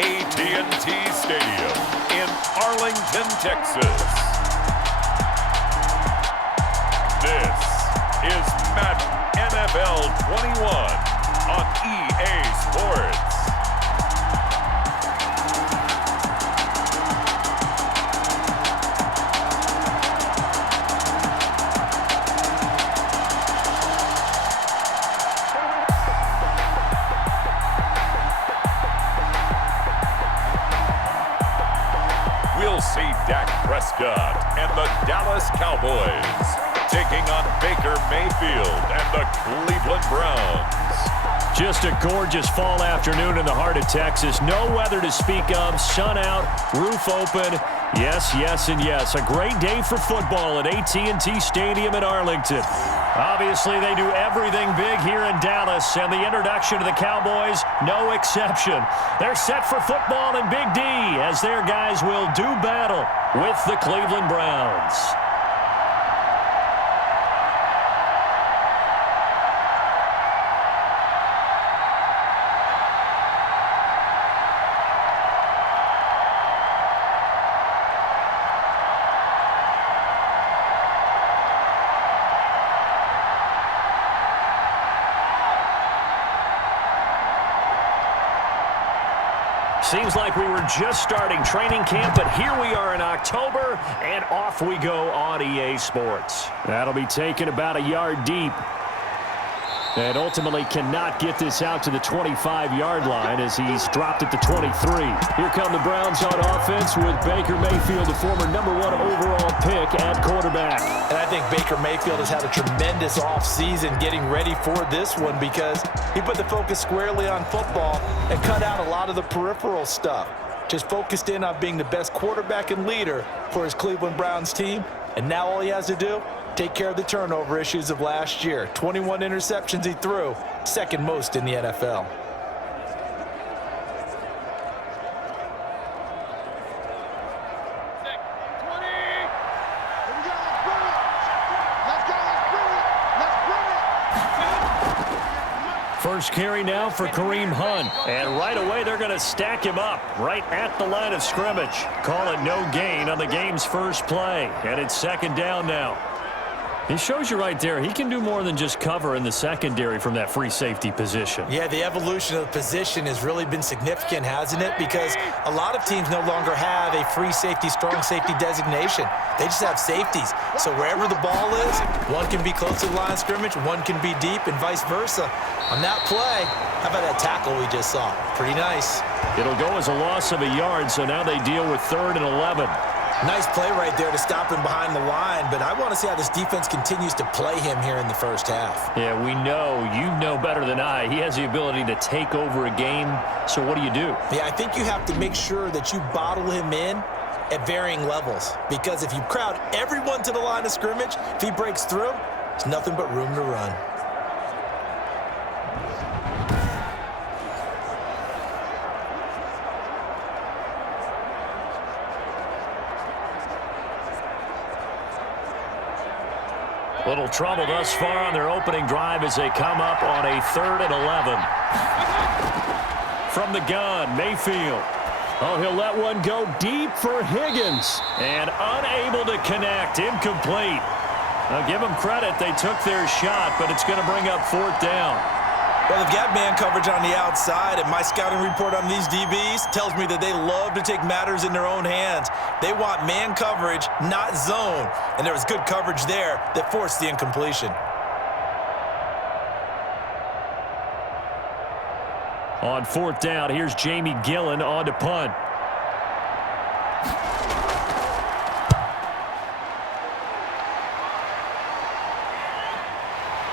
AT&T Stadium in Arlington, Texas. This is Madden NFL 21 on EA Sports. We'll see Dak Prescott and the Dallas Cowboys taking on Baker Mayfield and the Cleveland Browns. Just a gorgeous fall afternoon in the heart of Texas. No weather to speak of. Sun out, roof open. Yes, yes, and yes. A great day for football at AT&T Stadium in Arlington. Obviously, they do everything big here in Dallas, and the introduction to the Cowboys, no exception. They're set for football in Big D as their guys will do battle with the Cleveland Browns. Seems like we were just starting training camp, but here we are in October, and off we go on EA Sports. That'll be taken about a yard deep. And ultimately cannot get this out to the 25-yard line as he's dropped at the 23. Here come the Browns on offense with Baker Mayfield, the former #1 overall pick at quarterback. And I think Baker Mayfield has had a tremendous offseason getting ready for this one because he put the focus squarely on football and cut out a lot of the peripheral stuff. Just focused in on being the best quarterback and leader for his Cleveland Browns team. And now all he has to do, take care of the turnover issues of last year. 21 interceptions he threw, second most in the NFL. First carry now for Kareem Hunt. And right away, they're going to stack him up right at the line of scrimmage. Call it no gain on the game's first play. And it's second down now. It shows you right there, he can do more than just cover in the secondary from that free safety position. Yeah, the evolution of the position has really been significant, hasn't it? Because a lot of teams no longer have a free safety, strong safety designation. They just have safeties. So wherever the ball is, one can be close to the line of scrimmage, one can be deep, and vice versa. On that play, how about that tackle we just saw? Pretty nice. It'll go as a loss of a yard, so now they deal with 3rd and 11. Nice play right there to stop him behind the line, but I want to see how this defense continues to play him here in the first half. Yeah, we know, you know better than I, he has the ability to take over a game, so what do you do? Yeah, I think you have to make sure that you bottle him in at varying levels, because if you crowd everyone to the line of scrimmage, if he breaks through, there's nothing but room to run. Little trouble thus far on their opening drive as they come up on a 3rd and 11. From the gun, Mayfield. Oh, he'll let one go deep for Higgins. And unable to connect, incomplete. I'll give them credit, they took their shot, but it's going to bring up 4th down. Well, they've got man coverage on the outside, and my scouting report on these DBs tells me that they love to take matters in their own hands. They want man coverage, not zone. And there was good coverage there that forced the incompletion. On 4th down, here's Jamie Gillen on to punt.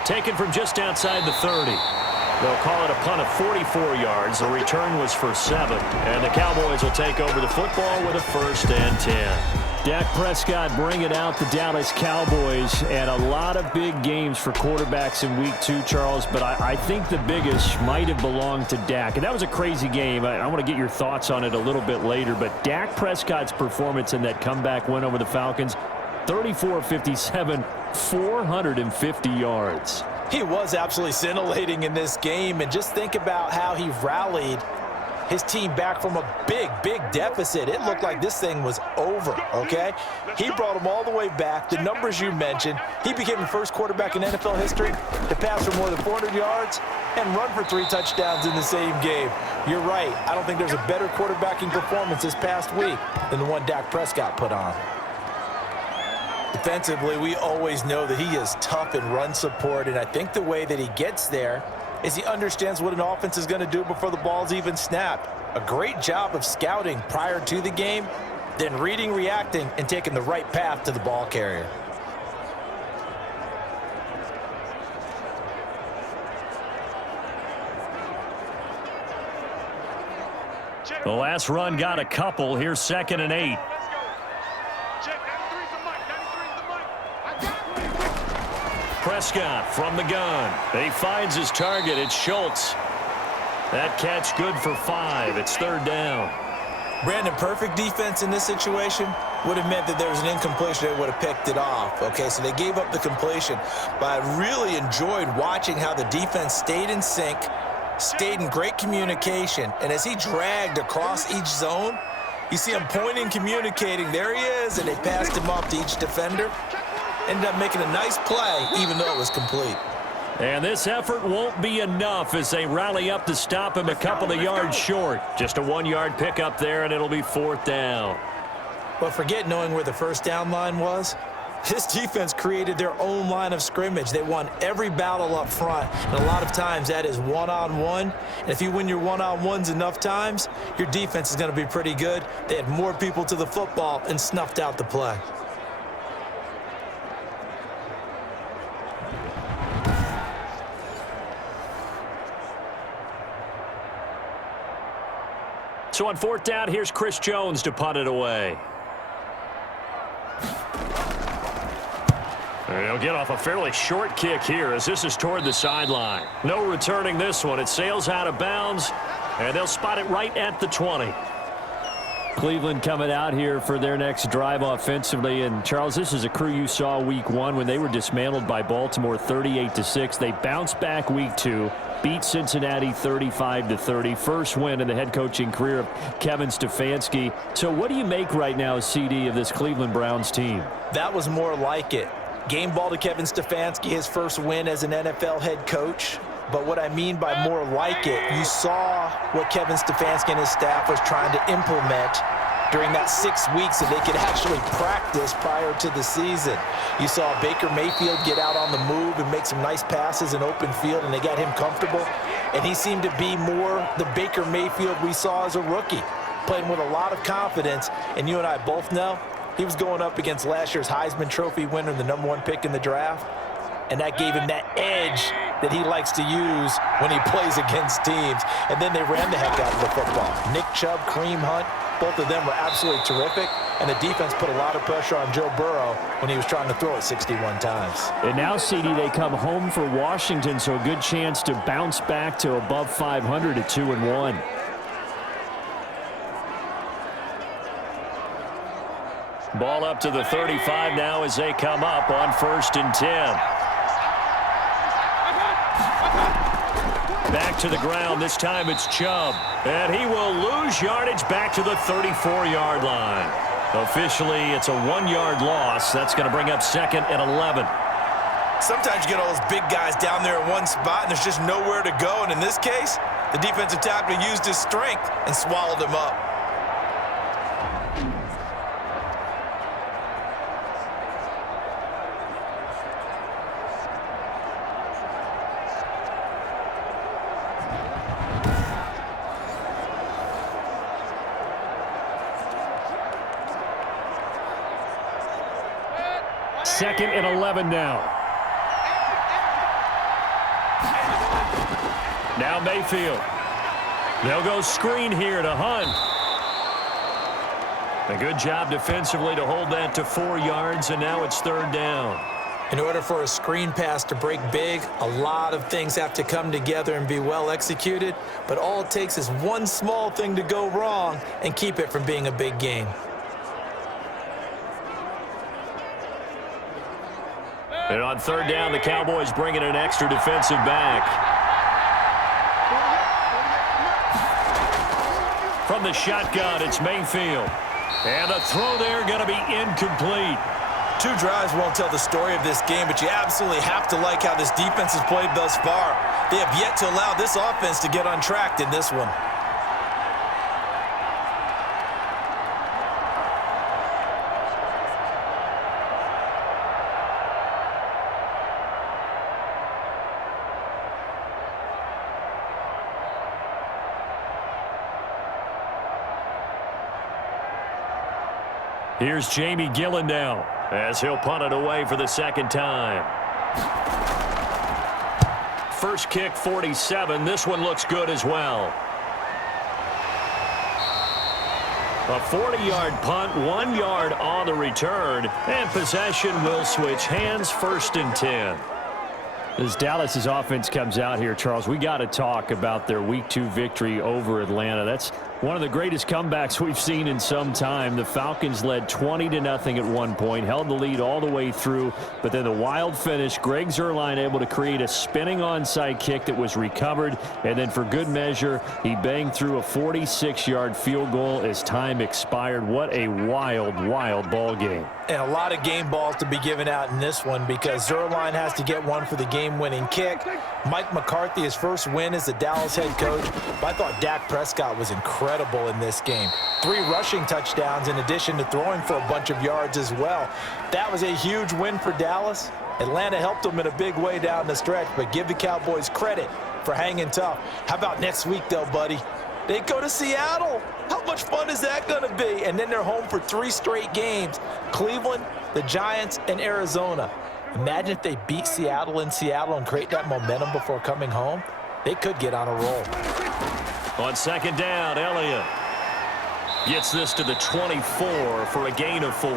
Taken from just outside the 30. They'll call it a punt of 44 yards. The return was for 7. And the Cowboys will take over the football with a 1st and 10. Dak Prescott bringing out the Dallas Cowboys, and a lot of big games for quarterbacks in Week 2, Charles, but I think the biggest might have belonged to Dak. And that was a crazy game. I want to get your thoughts on it a little bit later, but Dak Prescott's performance in that comeback win over the Falcons, 34-57, 450 yards. He was absolutely scintillating in this game, and just think about how he rallied his team back from a big deficit. It looked like this thing was over, okay? He brought them all the way back. The numbers you mentioned, he became the first quarterback in NFL history to pass for more than 400 yards and run for 3 touchdowns in the same game. You're right. I don't think there's a better quarterbacking performance this past week than the one Dak Prescott put on. Defensively, we always know that he is tough in run support, and I think the way that he gets there is he understands what an offense is going to do before the ball's even snapped. A great job of scouting prior to the game, then reading, reacting, and taking the right path to the ball carrier. The last run got a couple. Here's 2nd and 8. Prescott from the gun. He finds his target. It's Schultz. That catch good for 5. It's 3rd down. Brandon, perfect defense in this situation would have meant that there was an incompletion. They would have picked it off. Okay, so they gave up the completion. But I really enjoyed watching how the defense stayed in sync, stayed in great communication, and as he dragged across each zone, you see him pointing, communicating. There he is, and they passed him off to each defender. Ended up making a nice play, even though it was complete. And this effort won't be enough as they rally up to stop him a couple of yards short. Just a 1-yard pickup there, and it'll be 4th down. But forget knowing where the first down line was. This defense created their own line of scrimmage. They won every battle up front, and a lot of times that is one-on-one. And if you win your one-on-ones enough times, your defense is going to be pretty good. They had more people to the football and snuffed out the play. So on 4th down, here's Chris Jones to punt it away. He'll get off a fairly short kick here as this is toward the sideline. No returning this one. It sails out of bounds, and they'll spot it right at the 20. Cleveland coming out here for their next drive offensively. And, Charles, this is a crew you saw week 1 when they were dismantled by Baltimore 38-6. They bounced back week 2. Beat Cincinnati 35-30. First win in the head coaching career of Kevin Stefanski. So what do you make right now, CD, of this Cleveland Browns team? That was more like it. Game ball to Kevin Stefanski, his first win as an NFL head coach. But what I mean by more like it, you saw what Kevin Stefanski and his staff was trying to implement during that 6 weeks so they could actually practice prior to the season. You saw Baker Mayfield get out on the move and make some nice passes in open field, and they got him comfortable. And he seemed to be more the Baker Mayfield we saw as a rookie, playing with a lot of confidence. And you and I both know he was going up against last year's Heisman Trophy winner, the #1 pick in the draft. And that gave him that edge that he likes to use when he plays against teams. And then they ran the heck out of the football. Nick Chubb, Kareem Hunt, both of them were absolutely terrific. And the defense put a lot of pressure on Joe Burrow when he was trying to throw it 61 times. And now, CD, they come home for Washington, so a good chance to bounce back to above 500 at 2-1. Ball up to the 35 now as they come up on 1st and 10. Back to the ground. This time it's Chubb. And he will lose yardage back to the 34-yard line. Officially, it's a 1-yard loss. That's going to bring up 2nd and 11. Sometimes you get all those big guys down there in one spot, and there's just nowhere to go. And in this case, the defensive tackle used his strength and swallowed him up. Second and 11 now. Now Mayfield. They'll go screen here to Hunt. A good job defensively to hold that to 4 yards, and now it's 3rd down. In order for a screen pass to break big, a lot of things have to come together and be well executed, but all it takes is one small thing to go wrong and keep it from being a big game. And on 3rd down, the Cowboys bring in an extra defensive back. From the shotgun, it's Mayfield. And the throw there going to be incomplete. 2 drives won't tell the story of this game, but you absolutely have to like how this defense has played thus far. They have yet to allow this offense to get untracked in this one. Here's Jamie Gillen now, as he'll punt it away for the second time. First kick, 47. This one looks good as well. A 40-yard punt, 1 yard on the return, and possession will switch hands, 1st and 10. As Dallas's offense comes out here, Charles, we got to talk about their Week 2 victory over Atlanta. That's one of the greatest comebacks we've seen in some time. The Falcons led 20-0 at one point, held the lead all the way through, but then the wild finish, Greg Zuerlein able to create a spinning onside kick that was recovered, and then for good measure, he banged through a 46-yard field goal as time expired. What a wild, wild ball game. And a lot of game balls to be given out in this one because Zuerlein has to get one for the game-winning kick. Mike McCarthy, his first win as the Dallas head coach. But I thought Dak Prescott was incredible in this game. 3 rushing touchdowns in addition to throwing for a bunch of yards as well. That was a huge win for Dallas. Atlanta helped them in a big way down the stretch, but give the Cowboys credit for hanging tough. How about next week, though, buddy? They go to Seattle. How much fun is that going to be? And then they're home for 3 straight games. Cleveland, the Giants, and Arizona. Imagine if they beat Seattle in Seattle and create that momentum before coming home. They could get on a roll. On second down, Elliott gets this to the 24 for a gain of 4.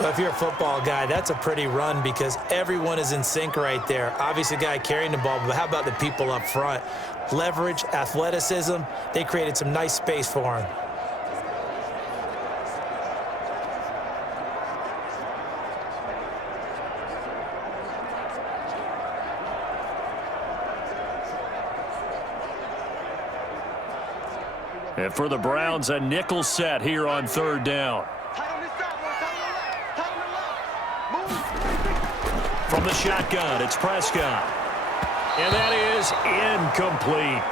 Well, if you're a football guy, that's a pretty run because everyone is in sync right there. Obviously, the guy carrying the ball, but how about the people up front? Leverage, athleticism, they created some nice space for him. And for the Browns, a nickel set here on 3rd down. From the shotgun, it's Prescott. And that is incomplete.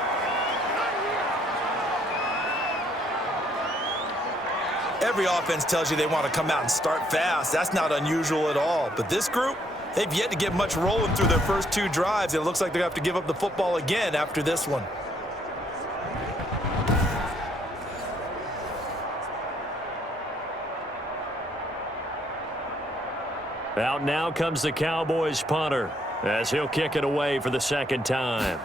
Every offense tells you they want to come out and start fast. That's not unusual at all. But this group, they've yet to get much rolling through their first 2 drives. It looks like they're going to have to give up the football again after this one. Out now comes the Cowboys punter as he'll kick it away for the second time.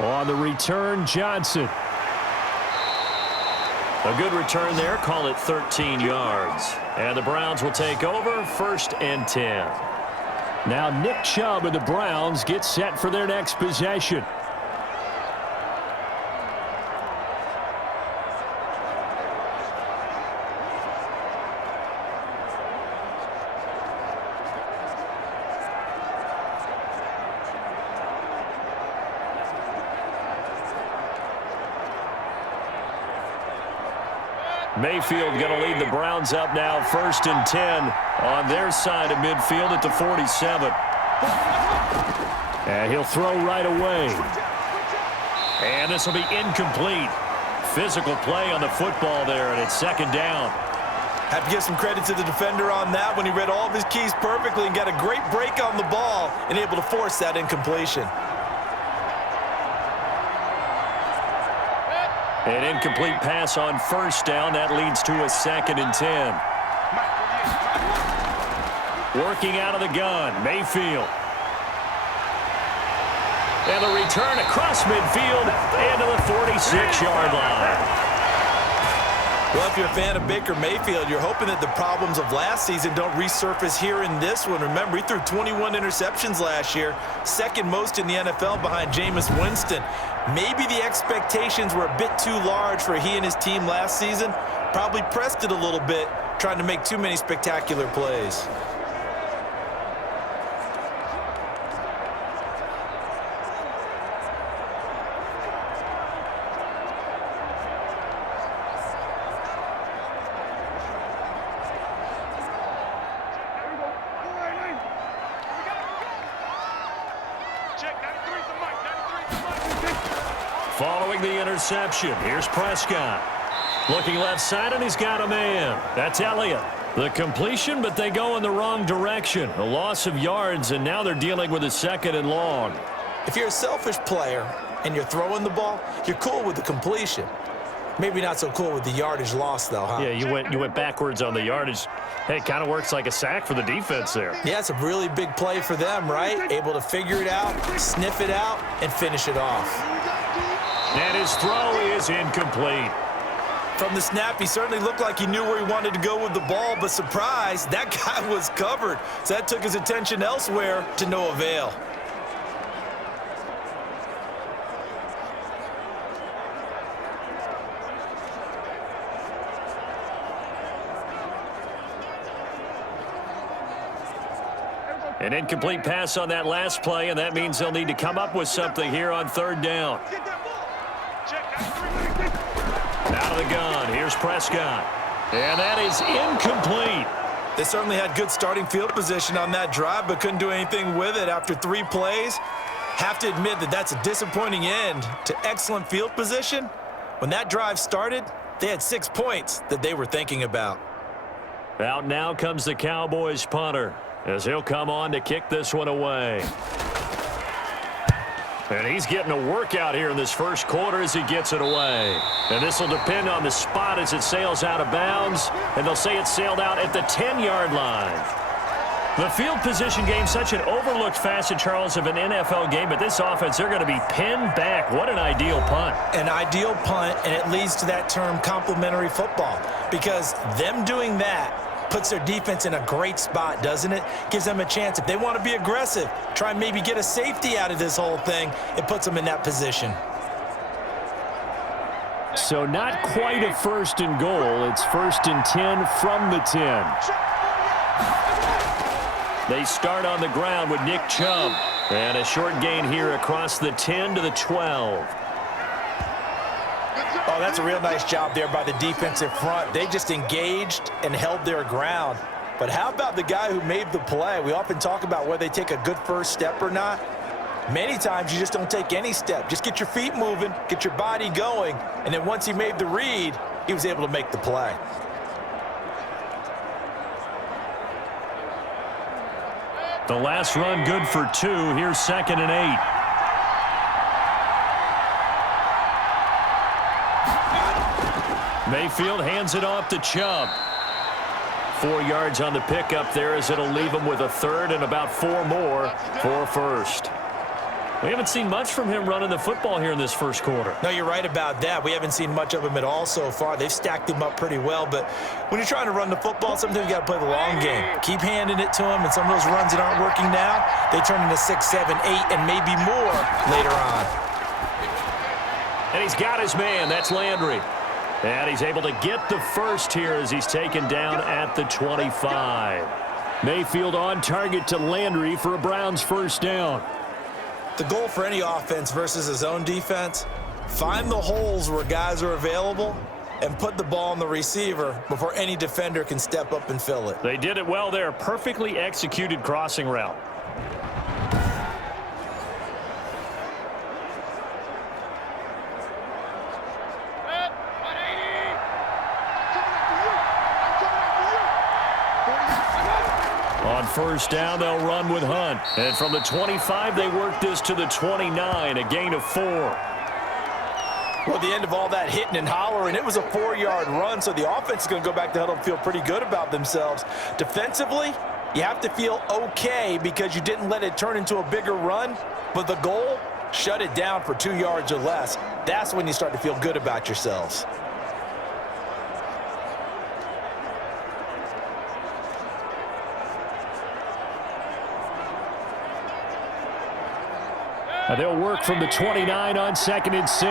On the return, Johnson. A good return there, call it 13 yards. And the Browns will take over, 1st and 10. Now Nick Chubb and the Browns get set for their next possession. Mayfield going to lead the Browns up now, 1st and 10 on their side of midfield at the 47. And he'll throw right away. And this will be incomplete. Physical play on the football there, and it's 2nd down. Have to give some credit to the defender on that when he read all of his keys perfectly and got a great break on the ball and able to force that incompletion. An incomplete pass on 1st down. That leads to a 2nd and 10. Working out of the gun, Mayfield. And the return across midfield into the 46-yard line. Well, if you're a fan of Baker Mayfield, you're hoping that the problems of last season don't resurface here in this one. Remember, he threw 21 interceptions last year, 2nd most in the NFL behind Jameis Winston. Maybe the expectations were a bit too large for he and his team last season. Probably pressed it a little bit, trying to make too many spectacular plays. following the interception. Here's Prescott. Looking left side, and he's got a man. That's Elliott. The completion, but they go in the wrong direction. A loss of yards, and now they're dealing with a 2nd and long. If you're a selfish player and you're throwing the ball, you're cool with the completion. Maybe not so cool with the yardage loss, though, huh? Yeah, you went backwards on the yardage. Hey, it kind of works like a sack for the defense there. Yeah, it's a really big play for them, right? Able to figure it out, sniff it out, and finish it off. And his throw is incomplete. From the snap, he certainly looked like he knew where he wanted to go with the ball, but surprise, that guy was covered. So that took his attention elsewhere to no avail. An incomplete pass on that last play, and that means they'll need to come up with something here on 3rd down. Out of the gun, here's Prescott. And that is incomplete. They certainly had good starting field position on that drive, but couldn't do anything with it after 3 plays. Have to admit that that's a disappointing end to excellent field position. When that drive started, they had 6 points that they were thinking about. Out now comes the Cowboys punter, as he'll come on to kick this one away. And he's getting a workout here in this first quarter as he gets it away. And this will depend on the spot as it sails out of bounds. And they'll say it sailed out at the 10-yard line. The field position game, such an overlooked facet, Charles, of an NFL game. But this offense, they're going to be pinned back. What an ideal punt. An ideal punt, and it leads to that term complementary football. Because them doing that puts their defense in a great spot, doesn't it? Gives them a chance. If they want to be aggressive, try and maybe get a safety out of this whole thing, it puts them in that position. So not quite a 1st and goal. It's 1st and 10 from the 10. They start on the ground with Nick Chubb. And a short gain here across the 10 to the 12. Oh, that's a real nice job there by the defensive front. They just engaged and held their ground. But how about the guy who made the play? We often talk about whether they take a good first step or not. Many times you just don't take any step. Just get your feet moving, get your body going, and then once he made the read, he was able to make the play. The last run good for 2. Here's 2nd and 8. Mayfield hands it off to Chubb. 4 yards on the pickup there as it'll leave him with a 3rd and about 4 more for 1st. We haven't seen much from him running the football here in this first quarter. No, you're right about that. We haven't seen much of him at all so far. They've stacked him up pretty well, but when you're trying to run the football, sometimes you got to play the long game. Keep handing it to him, and some of those runs that aren't working now, they turn into 6, 7, 8, and maybe more later on. And he's got his man. That's Landry. And he's able to get the 1st here as he's taken down at the 25. Mayfield on target to Landry for a Browns 1st down. The goal for any offense versus his own defense, find the holes where guys are available and put the ball on the receiver before any defender can step up and fill it. They did it well there. Perfectly executed crossing route. On 1st down, they'll run with Hunt. And from the 25, they work this to the 29, a gain of 4. Well, at the end of all that hitting and hollering, it was a 4-yard run, so the offense is going to go back to huddle and feel pretty good about themselves. Defensively, you have to feel okay because you didn't let it turn into a bigger run, but the goal, shut it down for 2 yards or less. That's when you start to feel good about yourselves. They'll work from the 29 on 2nd and 6.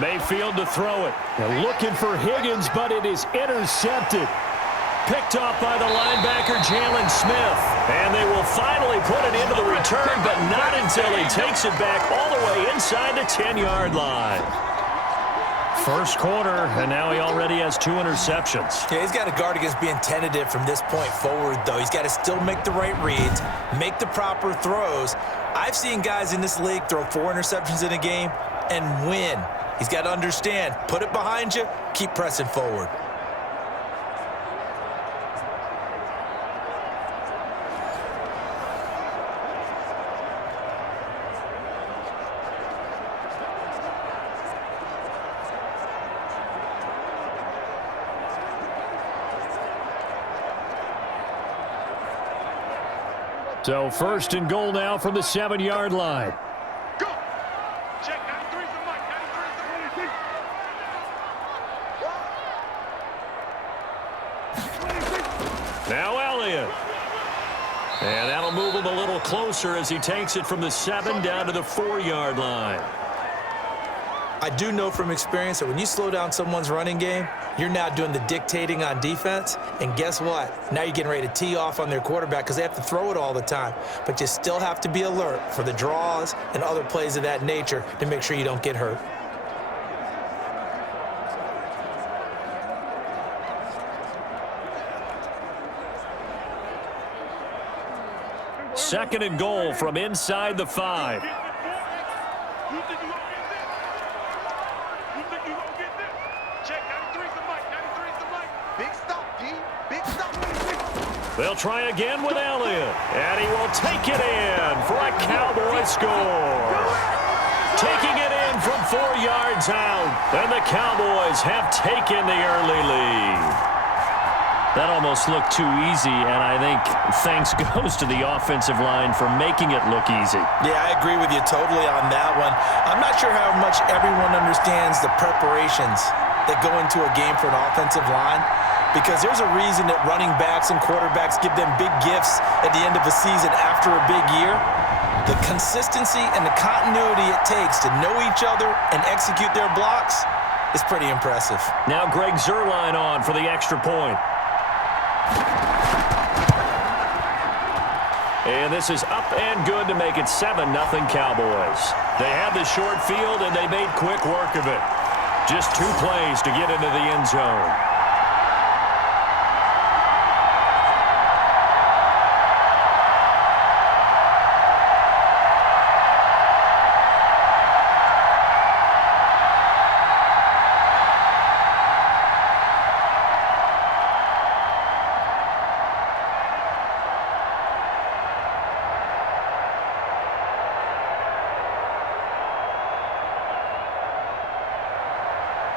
Mayfield to throw it. They're looking for Higgins, but it is intercepted. Picked off by the linebacker, Jalen Smith. And they will finally put it into the return, but not until he takes it back all the way inside the 10-yard line. First quarter, and now he already has 2 interceptions. Yeah, he's got to guard against being tentative from this point forward, though. He's got to still make the right reads, make the proper throws. I've seen guys in this league throw 4 interceptions in a game and win. He's got to understand, put it behind you, keep pressing forward. So first and goal now from the 7-yard line. Go. Check 93 is the mic. 93 is the mic. Now Elliott. And that'll move him a little closer as he takes it from the 7 down to the 4-yard line. I do know from experience that when you slow down someone's running game, you're now doing the dictating on defense. And guess what? Now you're getting ready to tee off on their quarterback because they have to throw it all the time. But you still have to be alert for the draws and other plays of that nature to make sure you don't get hurt. Second and goal from inside the 5. You think you gonna get this? You think you gonna get this? Check 93 is the mic. 93 is the mic. Big stop, D. Big stop. They'll try again with Elliott, and he will take it in for a Cowboy score. Taking it in from 4 yards out, and the Cowboys have taken the early lead. That almost looked too easy, and I think thanks goes to the offensive line for making it look easy. Yeah, I agree with you totally on that one. I'm not sure how much everyone understands the preparations that go into a game for an offensive line, because there's a reason that running backs and quarterbacks give them big gifts at the end of a season after a big year. The consistency and the continuity it takes to know each other and execute their blocks is pretty impressive. Now Greg Zuerlein on for the extra point. And this is up and good to make it 7-0 Cowboys. They had the short field, and they made quick work of it. Just 2 plays to get into the end zone.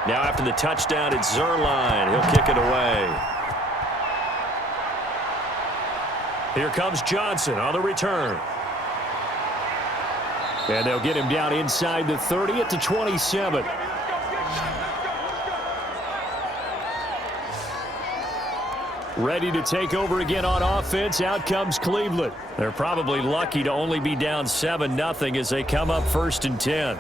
Now after the touchdown, it's Zuerlein. He'll kick it away. Here comes Johnson on the return. And they'll get him down inside the 30 at the 27. Ready to take over again on offense. Out comes Cleveland. They're probably lucky to only be down 7-0 as they come up 1st and 10.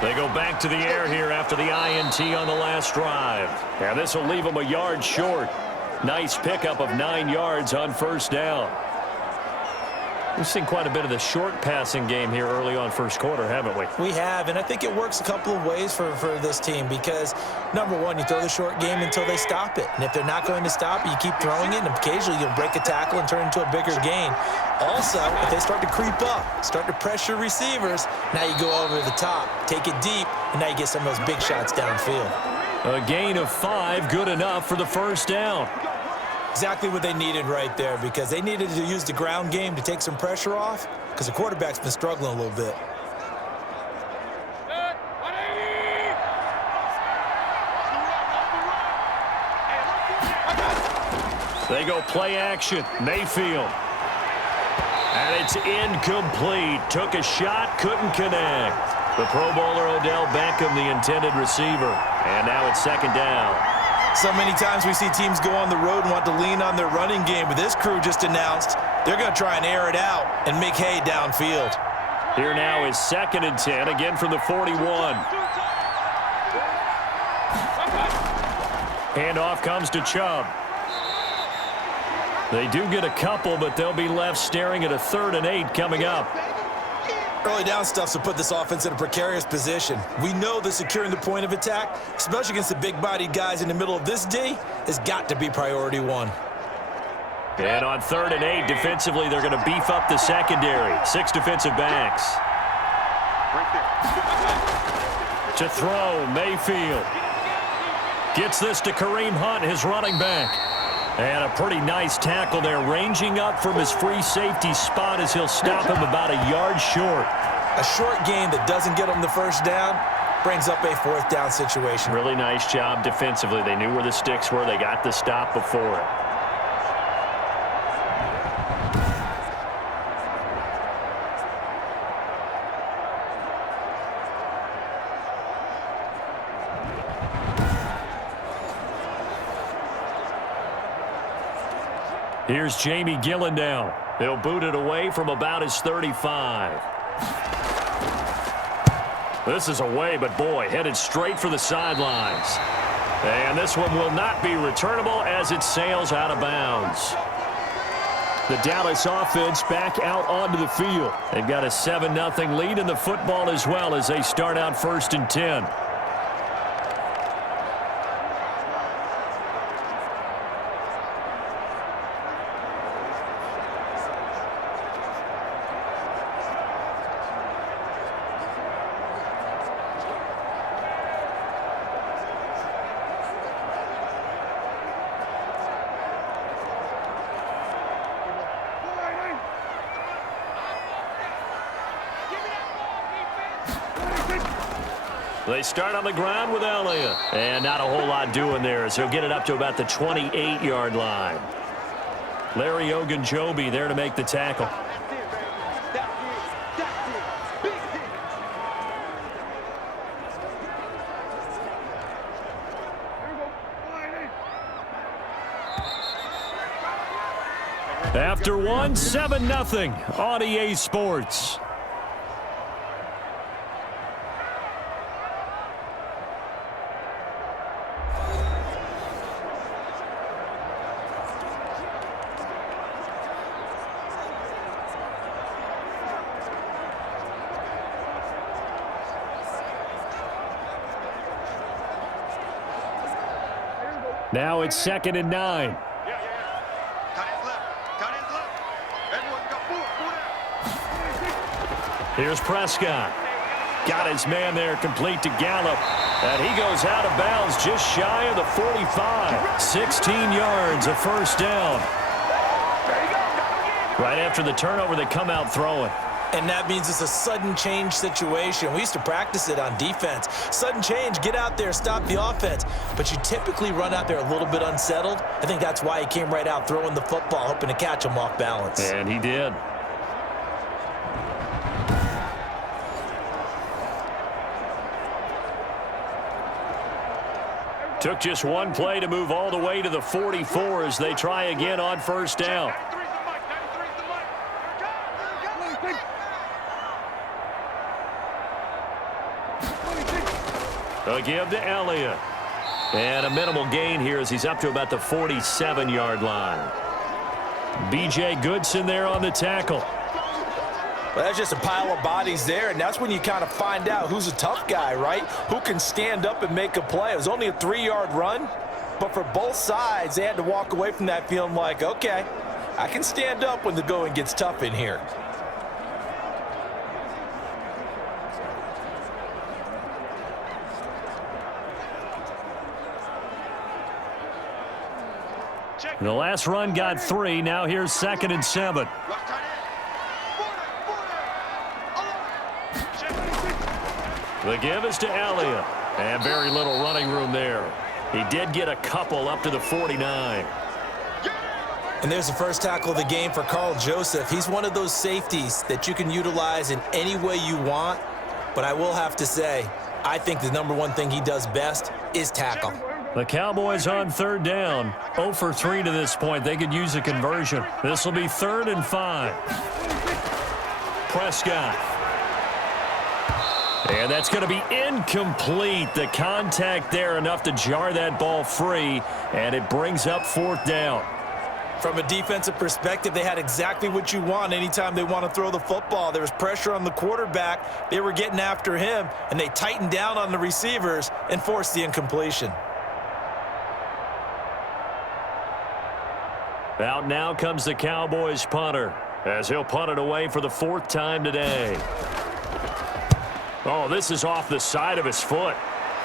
They go back to the air here after the INT on the last drive. And this will leave them a yard short. Nice pickup of 9 yards on 1st down. We've seen quite a bit of the short passing game here early on 1st quarter, haven't we? We have, and I think it works a couple of ways for this team because, number one, you throw the short game until they stop it. And if they're not going to stop it, you keep throwing it, and occasionally you'll break a tackle and turn into a bigger gain. Also, if they start to creep up, start to pressure receivers, now you go over the top, take it deep, and now you get some of those big shots downfield. A gain of 5, good enough for the 1st down. Exactly what they needed right there because they needed to use the ground game to take some pressure off because the quarterback's been struggling a little bit. They go play action. Mayfield. And it's incomplete. Took a shot, couldn't connect. The Pro Bowler Odell Beckham, the intended receiver. And now it's 2nd down. So many times we see teams go on the road and want to lean on their running game, but this crew just announced They're going to try and air it out and make hay downfield. Here now is 2nd and 10, again from the 41. Handoff comes to Chubb. They do get a couple, but they'll be left staring at a 3rd and 8 coming up. Early down stuffs will put this offense in a precarious position. We know that securing the point of attack, especially against the big-bodied guys in the middle of this D, has got to be priority 1. And on 3rd and 8, defensively, they're going to beef up the secondary. 6 defensive backs. To throw, Mayfield. Gets this to Kareem Hunt, his running back. And a pretty nice tackle there, ranging up from his free safety spot as he'll stop him about a yard short. A short game that doesn't get him the first down brings up a 4th down situation. Really nice job defensively. They knew where the sticks were. They got the stop before it. Here's Jamie Gillen now. He'll boot it away from about his 35. This is away, but boy, headed straight for the sidelines. And this one will not be returnable as it sails out of bounds. The Dallas offense back out onto the field. They've got a 7-0 lead in the football as well as they start out 1st and 10. They start on the ground with Elliott. And not a whole lot doing there as he'll get it up to about the 28-yard line. Larry Ogunjobi there to make the tackle. After one, 7-0 on EA Sports. Now it's 2nd and 9. Here's Prescott. Got his man there complete to Gallup. And he goes out of bounds just shy of the 45. 16 yards, a 1st down. Right after the turnover, they come out throwing. And that means it's a sudden change situation. We used to practice it on defense. Sudden change, get out there, stop the offense. But you typically run out there a little bit unsettled. I think that's why he came right out throwing the football, hoping to catch him off balance. And he did. Took just one play to move all the way to the 44 as they try again on 1st down. A give to Elliott. And a minimal gain here as he's up to about the 47-yard line. B.J. Goodson there on the tackle. Well, that's just a pile of bodies there, and that's when you kind of find out who's a tough guy, right? Who can stand up and make a play. It was only a 3-yard run, but for both sides, they had to walk away from that feeling like, okay, I can stand up when the going gets tough in here. The last run got 3. Now here's 2nd and 7. The give is to Elliott. And very little running room there. He did get a couple up to the 49. And there's the first tackle of the game for Carl Joseph. He's one of those safeties that you can utilize in any way you want. But I will have to say, I think the #1 thing he does best is tackle. The Cowboys on third down. 0 for 3 to this point. They could use a conversion. This will be 3rd and 5. Prescott. And that's going to be incomplete. The contact there enough to jar that ball free, and it brings up 4th down. From a defensive perspective, they had exactly what you want anytime they want to throw the football. There was pressure on the quarterback. They were getting after him, and they tightened down on the receivers and forced the incompletion. Out now comes the Cowboys punter as he'll punt it away for the 4th time today. Oh, this is off the side of his foot.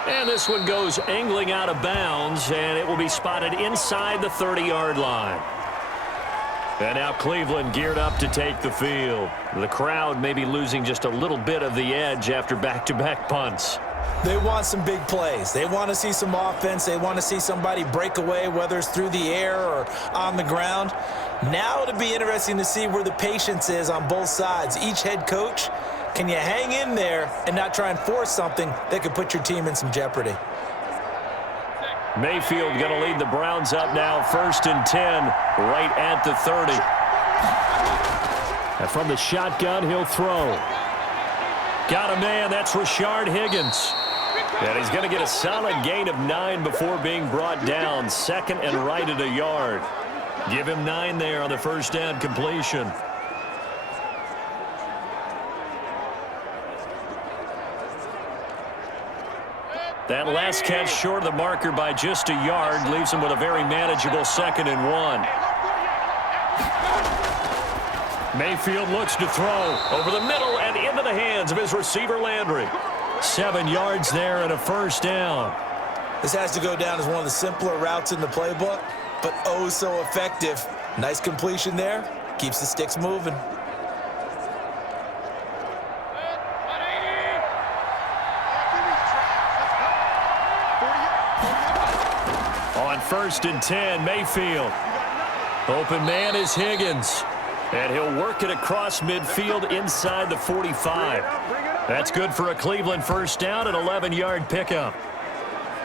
And this one goes angling out of bounds, and it will be spotted inside the 30-yard line. And now Cleveland geared up to take the field. The crowd may be losing just a little bit of the edge after back-to-back punts. They want some big plays. They want to see some offense. They want to see somebody break away, whether it's through the air or on the ground. Now it'll be interesting to see where the patience is on both sides. Each head coach, can you hang in there and not try and force something that could put your team in some jeopardy? Mayfield going to lead the Browns up now, 1st and 10, right at the 30. And from the shotgun, he'll throw. Got a man, that's Rashard Higgins. And he's going to get a solid gain of 9 before being brought down, 2nd and right at a yard. Give him 9 there on the 1st down completion. That last catch short of the marker by just a yard leaves him with a very manageable 2nd and 1. Mayfield looks to throw over the middle and into the hands of his receiver Landry. 7 yards there and a 1st down. This has to go down as one of the simpler routes in the playbook, but oh so effective. Nice completion there. Keeps the sticks moving. On 1st and 10, Mayfield. Open man is Higgins. And he'll work it across midfield inside the 45. That's good for a Cleveland 1st down and 11-yard pickup.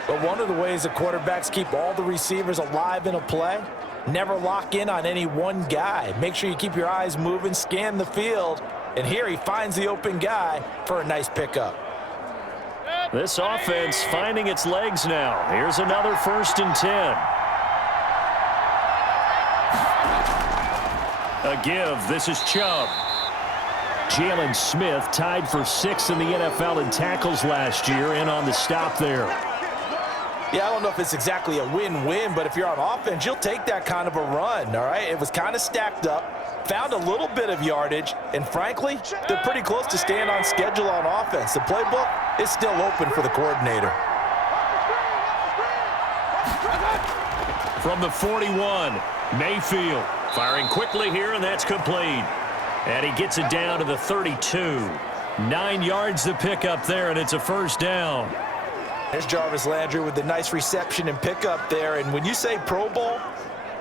But one of the ways the quarterbacks keep all the receivers alive in a play, never lock in on any one guy. Make sure you keep your eyes moving, scan the field, and here he finds the open guy for a nice pickup. This offense finding its legs now. Here's another 1st and 10. A give. This is Chubb. Jalen Smith tied for 6th in the NFL in tackles last year, in on the stop there. Yeah, I don't know if it's exactly a win-win, but if you're on offense, you'll take that kind of a run, all right? It was kind of stacked up, found a little bit of yardage, and frankly, they're pretty close to staying on schedule on offense. The playbook is still open for the coordinator. From the 41, Mayfield firing quickly here, and that's complete. And he gets it down to the 32. 9 yards to pick up there, and it's a 1st down. There's Jarvis Landry with the nice reception and pickup there. And when you say Pro Bowl,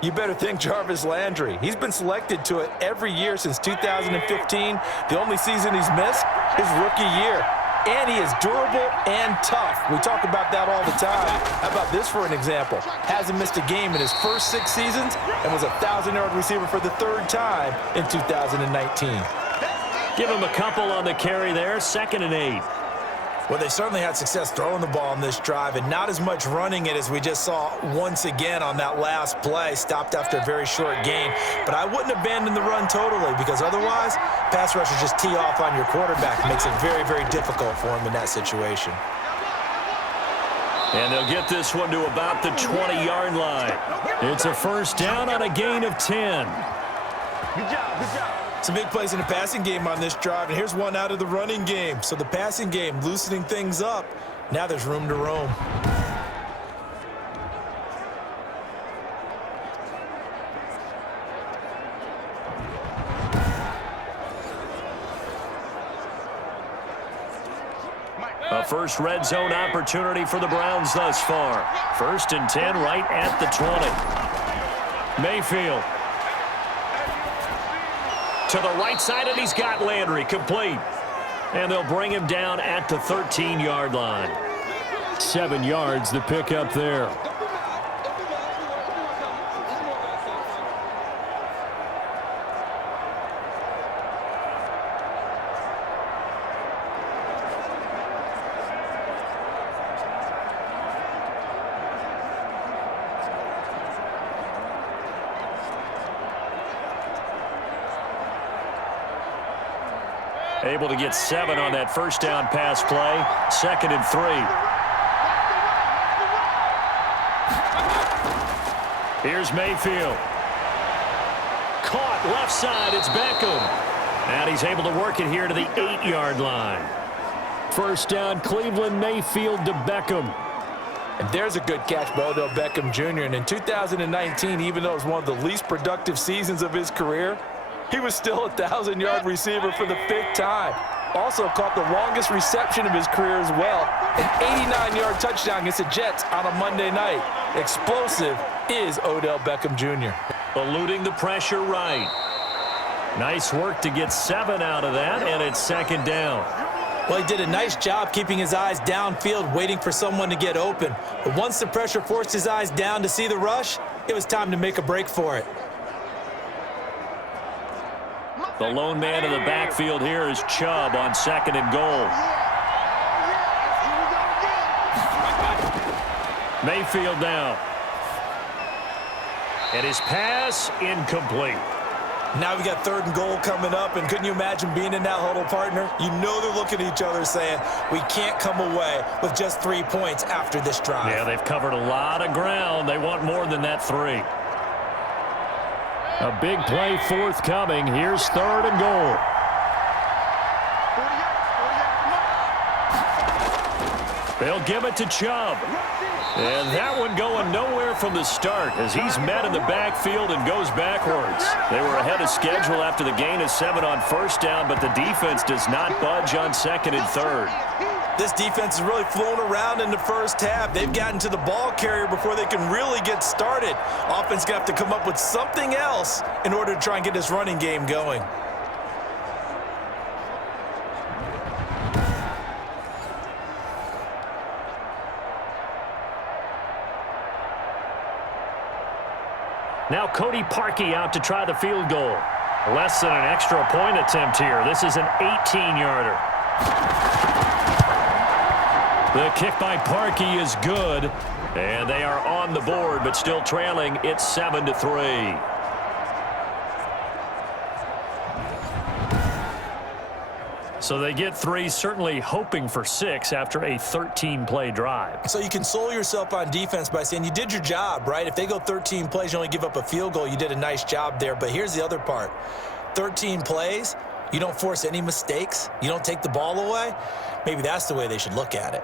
you better think Jarvis Landry. He's been selected to it every year since 2015. The only season he's missed is rookie year. And he is durable and tough. We talk about that all the time. How about this for an example? Hasn't missed a game in his first 6 seasons and was a 1,000-yard receiver for the 3rd time in 2019. Give him a couple on the carry there, 2nd and 8. Well, they certainly had success throwing the ball on this drive and not as much running it as we just saw once again on that last play. Stopped after a very short gain. But I wouldn't abandon the run totally because otherwise, pass rushers just tee off on your quarterback. It makes it very, very difficult for him in that situation. And they'll get this one to about the 20-yard line. It's a 1st down on a gain of 10. Good job, good job. Some big plays in the passing game on this drive, and here's one out of the running game. So the passing game loosening things up. Now there's room to roam. A first red zone opportunity for the Browns thus far. 1st and 10 right at the 20. Mayfield. To the right side, and he's got Landry complete. And they'll bring him down at the 13-yard line. 7 yards, the pickup there. Able to get 7 on that first down pass play. 2nd and 3. Here's Mayfield. Caught left side. It's Beckham. And he's able to work it here to the 8-yard line. First down, Cleveland. Mayfield to Beckham. And there's a good catch by Odell Beckham Jr. And in 2019, even though it was one of the least productive seasons of his career, he was still a 1,000-yard receiver for the 5th time. Also caught the longest reception of his career as well. An 89-yard touchdown against the Jets on a Monday night. Explosive is Odell Beckham Jr. Eluding the pressure right. Nice work to get 7 out of that, and it's 2nd down. Well, he did a nice job keeping his eyes downfield, waiting for someone to get open. But once the pressure forced his eyes down to see the rush, it was time to make a break for it. The lone man in the backfield here is Chubb on 2nd and goal. Mayfield now. And his pass incomplete. Now we got 3rd and goal coming up, and couldn't you imagine being in that huddle, partner? You know they're looking at each other saying, we can't come away with just 3 points after this drive. Yeah, they've covered a lot of ground. They want more than that 3. A big play forthcoming. Here's 3rd and goal. They'll give it to Chubb. And that one going nowhere from the start as he's met in the backfield and goes backwards. They were ahead of schedule after the gain of 7 on first down, but the defense does not budge on 2nd and 3rd. This defense is really flown around in the first half. They've gotten to the ball carrier before they can really get started. Offense got to come up with something else in order to try and get this running game going. Now Cody Parkey out to try the field goal. Less than an extra point attempt here. This is an 18-yarder. The kick by Parkey is good. And they are on the board, but still trailing. It's 7-3. So they get 3, certainly hoping for 6 after a 13-play drive. So you console yourself on defense by saying you did your job, right? If they go 13 plays, you only give up a field goal, you did a nice job there. But here's the other part. 13 plays, you don't force any mistakes, you don't take the ball away. Maybe that's the way they should look at it.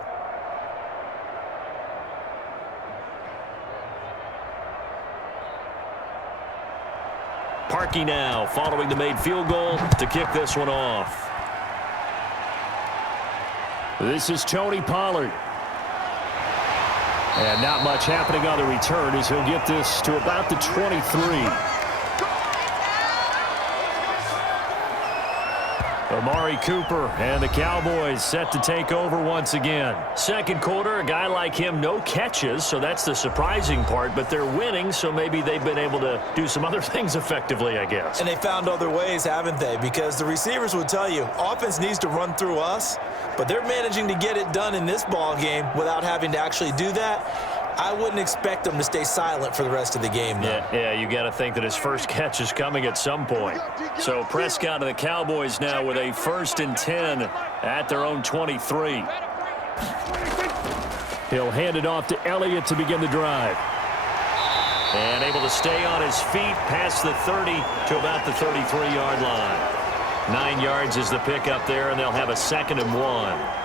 Parkey now following the made field goal to kick this one off. This is Tony Pollard. And not much happening on the return as he'll get this to about the 23. Amari Cooper and the Cowboys set to take over once again. Second quarter, a guy like him, no catches, so that's the surprising part, but they're winning, so maybe they've been able to do some other things effectively, I guess. And they found other ways, haven't they? Because the receivers will tell you, offense needs to run through us, but they're managing to get it done in this ball game without having to actually do that. I wouldn't expect them to stay silent for the rest of the game, though. Yeah, you got to think that his first catch is coming at some point. So Prescott and the Cowboys now with a 1st and 10 at their own 23. He'll hand it off to Elliott to begin the drive. And able to stay on his feet past the 30 to about the 33-yard line. 9 yards is the pickup there, and they'll have a 2nd and 1.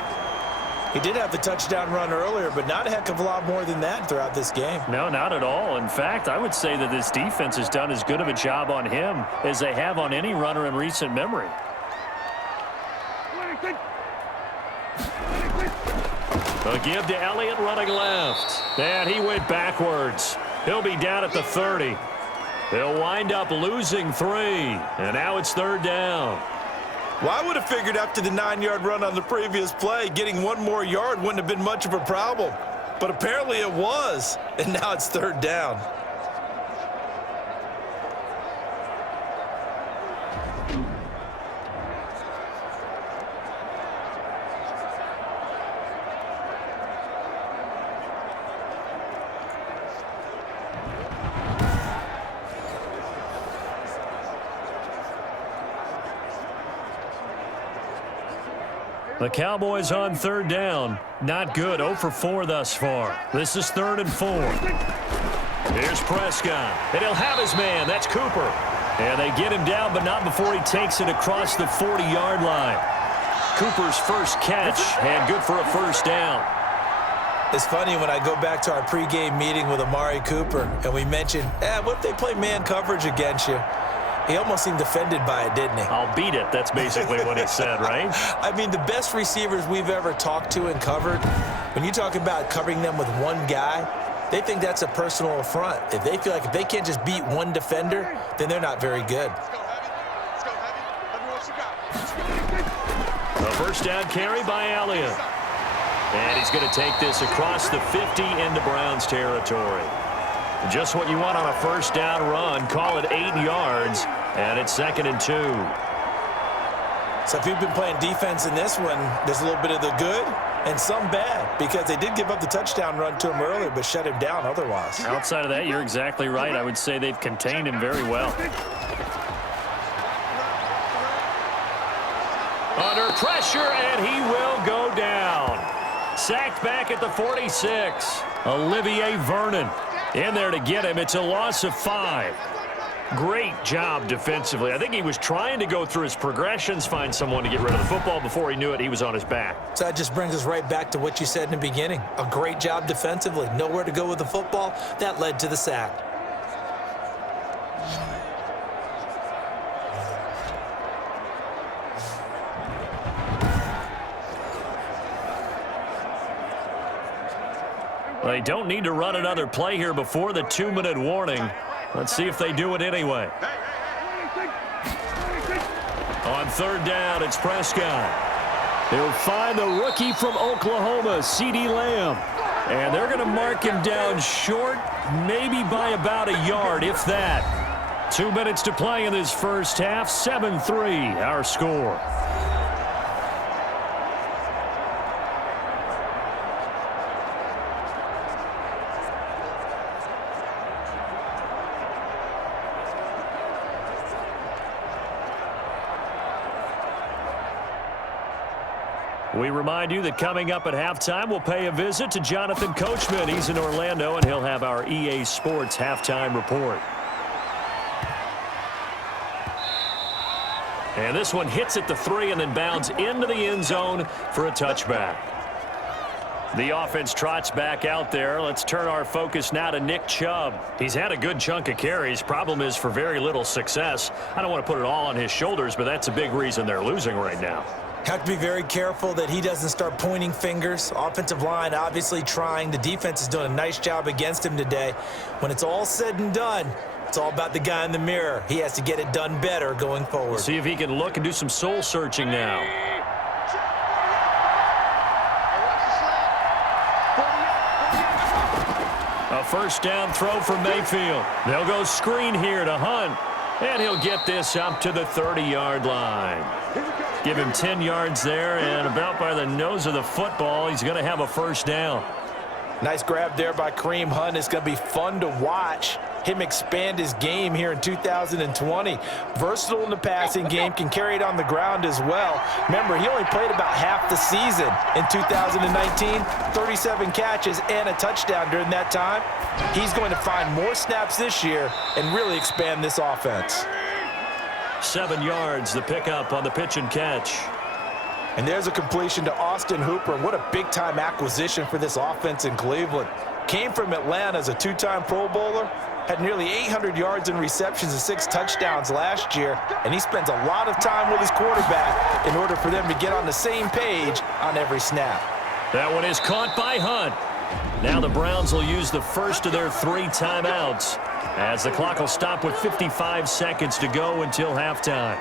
He did have the touchdown run earlier, but not a heck of a lot more than that throughout this game. No, not at all. In fact, I would say that this defense has done as good of a job on him as they have on any runner in recent memory. A give to Elliott running left. And he went backwards. He'll be down at the 30. They'll wind up losing 3. And now it's 3rd down. Well, I would have figured after the 9-yard run on the previous play, getting 1 more yard wouldn't have been much of a problem. But apparently it was, and now it's 3rd down. The Cowboys on third down. Not good. 0 for 4 thus far. This is 3rd and 4. Here's Prescott. And he'll have his man. That's Cooper. And they get him down, but not before he takes it across the 40-yard line. Cooper's first catch, and good for a first down. It's funny when I go back to our pregame meeting with Amari Cooper, and we mentioned, what if they play man coverage against you? He almost seemed offended by it, didn't he? I'll beat it. That's basically what he said, right? I mean, the best receivers we've ever talked to and covered, when you talk about covering them with one guy, they think that's a personal affront. If they feel like if they can't just beat one defender, then they're not very good. Let's go, Heavy. Let me what you got. A first down carry by Elliott. And he's going to take this across the 50 into Browns territory. Just what you want on a first down run. Call it 8 yards, and it's 2nd and 2. So if you've been playing defense in this one, there's a little bit of the good and some bad, because they did give up the touchdown run to him earlier, but shut him down otherwise. Outside of that, you're exactly right. I would say they've contained him very well. Under pressure, and he will go down. Sacked back at the 46. Olivier Vernon in there to get him. It's a loss of 5. Great job defensively. I think he was trying to go through his progressions, find someone to get rid of the football. Before he knew it, he was on his back. So that just brings us right back to what you said in the beginning. A great job defensively. Nowhere to go with the football. That led to the sack. They don't need to run another play here before the 2-minute warning. Let's see if they do it anyway. On third down, it's Prescott. He'll find the rookie from Oklahoma, CeeDee Lamb. And they're going to mark him down short, maybe by about a yard, if that. 2 minutes to play in this first half. 7-3, our score. We remind you that coming up at halftime, we'll pay a visit to Jonathan Coachman. He's in Orlando, and he'll have our EA Sports halftime report. And this one hits at the 3 and then bounds into the end zone for a touchback. The offense trots back out there. Let's turn our focus now to Nick Chubb. He's had a good chunk of carries. Problem is for very little success. I don't want to put it all on his shoulders, but that's a big reason they're losing right now. Have to be very careful that he doesn't start pointing fingers. Offensive line obviously trying. The defense is doing a nice job against him today. When it's all said and done, it's all about the guy in the mirror. He has to get it done better going forward. We'll see if he can look and do some soul searching now. A first down throw for Mayfield. They'll go screen here to Hunt. And he'll get this up to the 30-yard line. Give him 10 yards there, and about by the nose of the football, he's going to have a first down. Nice grab there by Kareem Hunt. It's going to be fun to watch him expand his game here in 2020. Versatile in the passing game, can carry it on the ground as well. Remember, he only played about half the season in 2019, 37 catches and a touchdown during that time. He's going to find more snaps this year and really expand this offense. 7 yards, the pickup on the pitch and catch. And there's a completion to Austin Hooper. What a big-time acquisition for this offense in Cleveland. Came from Atlanta as a 2-time Pro Bowler, had nearly 800 yards in receptions and 6 touchdowns last year, and he spends a lot of time with his quarterback in order for them to get on the same page on every snap. That one is caught by Hunt. Now the Browns will use the first of their 3 timeouts, as the clock will stop with 55 seconds to go until halftime.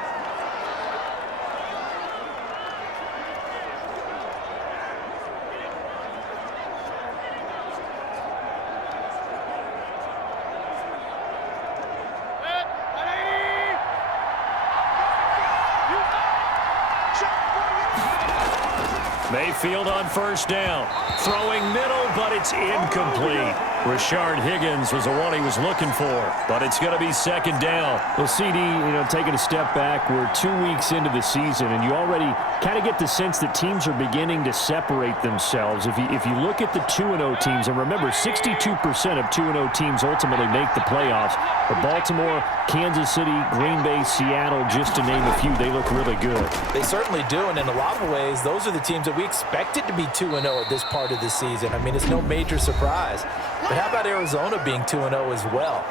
Mayfield on first down. Throwing middle, but it's incomplete. Rashard Higgins was the one he was looking for, but it's going to be second down. Well, CD, taking a step back, we're 2 weeks into the season, and you already kind of get the sense that teams are beginning to separate themselves. If you look at the 2-0 teams, and remember, 62% of 2-0 teams ultimately make the playoffs. But Baltimore, Kansas City, Green Bay, Seattle, just to name a few, they look really good. They certainly do, and in a lot of ways, those are the teams that we expected to be 2-0 at this part of the season. I mean, it's no major surprise. But how about Arizona being 2-0 as well?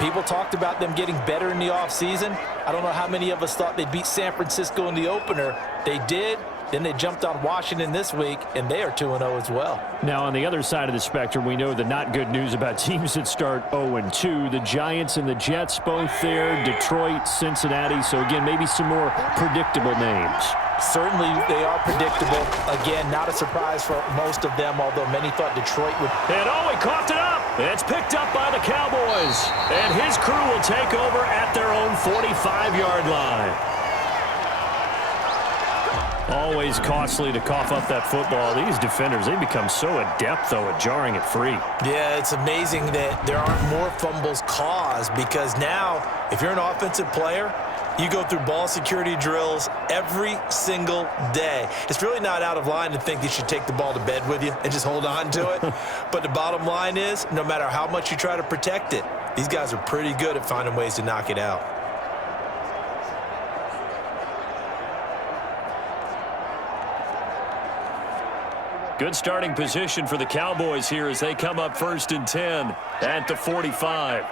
People talked about them getting better in the offseason. I don't know how many of us thought they'd beat San Francisco in the opener. They did. Then they jumped on Washington this week, and they are 2-0 as well. Now, on the other side of the spectrum, we know the not good news about teams that start 0-2. The Giants and the Jets both there, Detroit, Cincinnati. So, again, maybe some more predictable names. Certainly, they are predictable. Again, not a surprise for most of them, although many thought Detroit would. And, he coughed it up. It's picked up by the Cowboys. And his crew will take over at their own 45-yard line. Always costly to cough up that football. These defenders, they become so adept, though, at jarring it free. Yeah, it's amazing that there aren't more fumbles caused, because now, if you're an offensive player, you go through ball security drills every single day. It's really not out of line to think you should take the ball to bed with you and just hold on to it. But the bottom line is, no matter how much you try to protect it, these guys are pretty good at finding ways to knock it out. Good starting position for the Cowboys here as they come up 1st and 10 at the 45.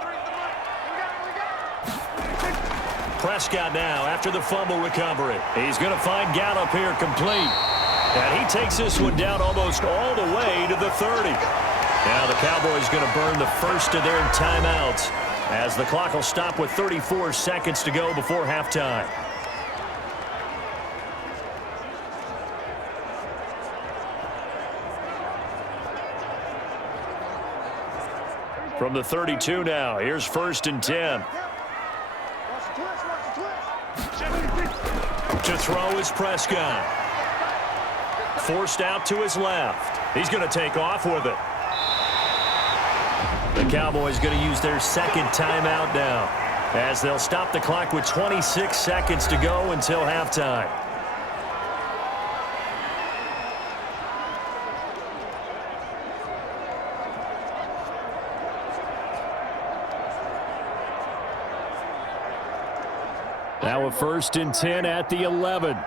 Prescott now after the fumble recovery. He's going to find Gallup here complete. And he takes this one down almost all the way to the 30. Now the Cowboys going to burn the first of their timeouts as the clock will stop with 34 seconds to go before halftime. From the 32 now, here's 1st and 10. To throw is Prescott. Forced out to his left. He's going to take off with it. The Cowboys going to use their second timeout now as they'll stop the clock with 26 seconds to go until halftime. Now a 1st and 10 at the 11.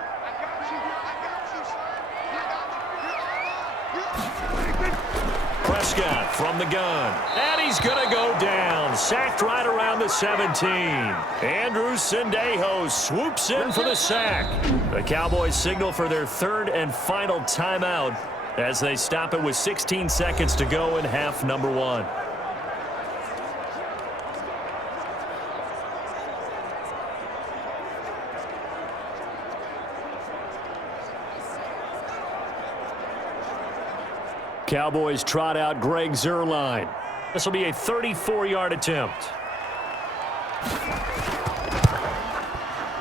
Prescott from the gun. And he's going to go down. Sacked right around the 17. Andrew Sendejo swoops in for the sack. The Cowboys signal for their third and final timeout as they stop it with 16 seconds to go in half number 1. Cowboys trot out Greg Zuerlein. This will be a 34-yard attempt.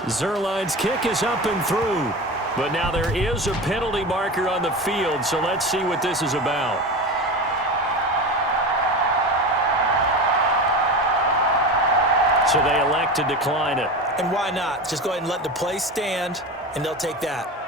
Zuerlein's kick is up and through. But now there is a penalty marker on the field, so let's see what this is about. So they elect to decline it. And why not? Just go ahead and let the play stand, and they'll take that.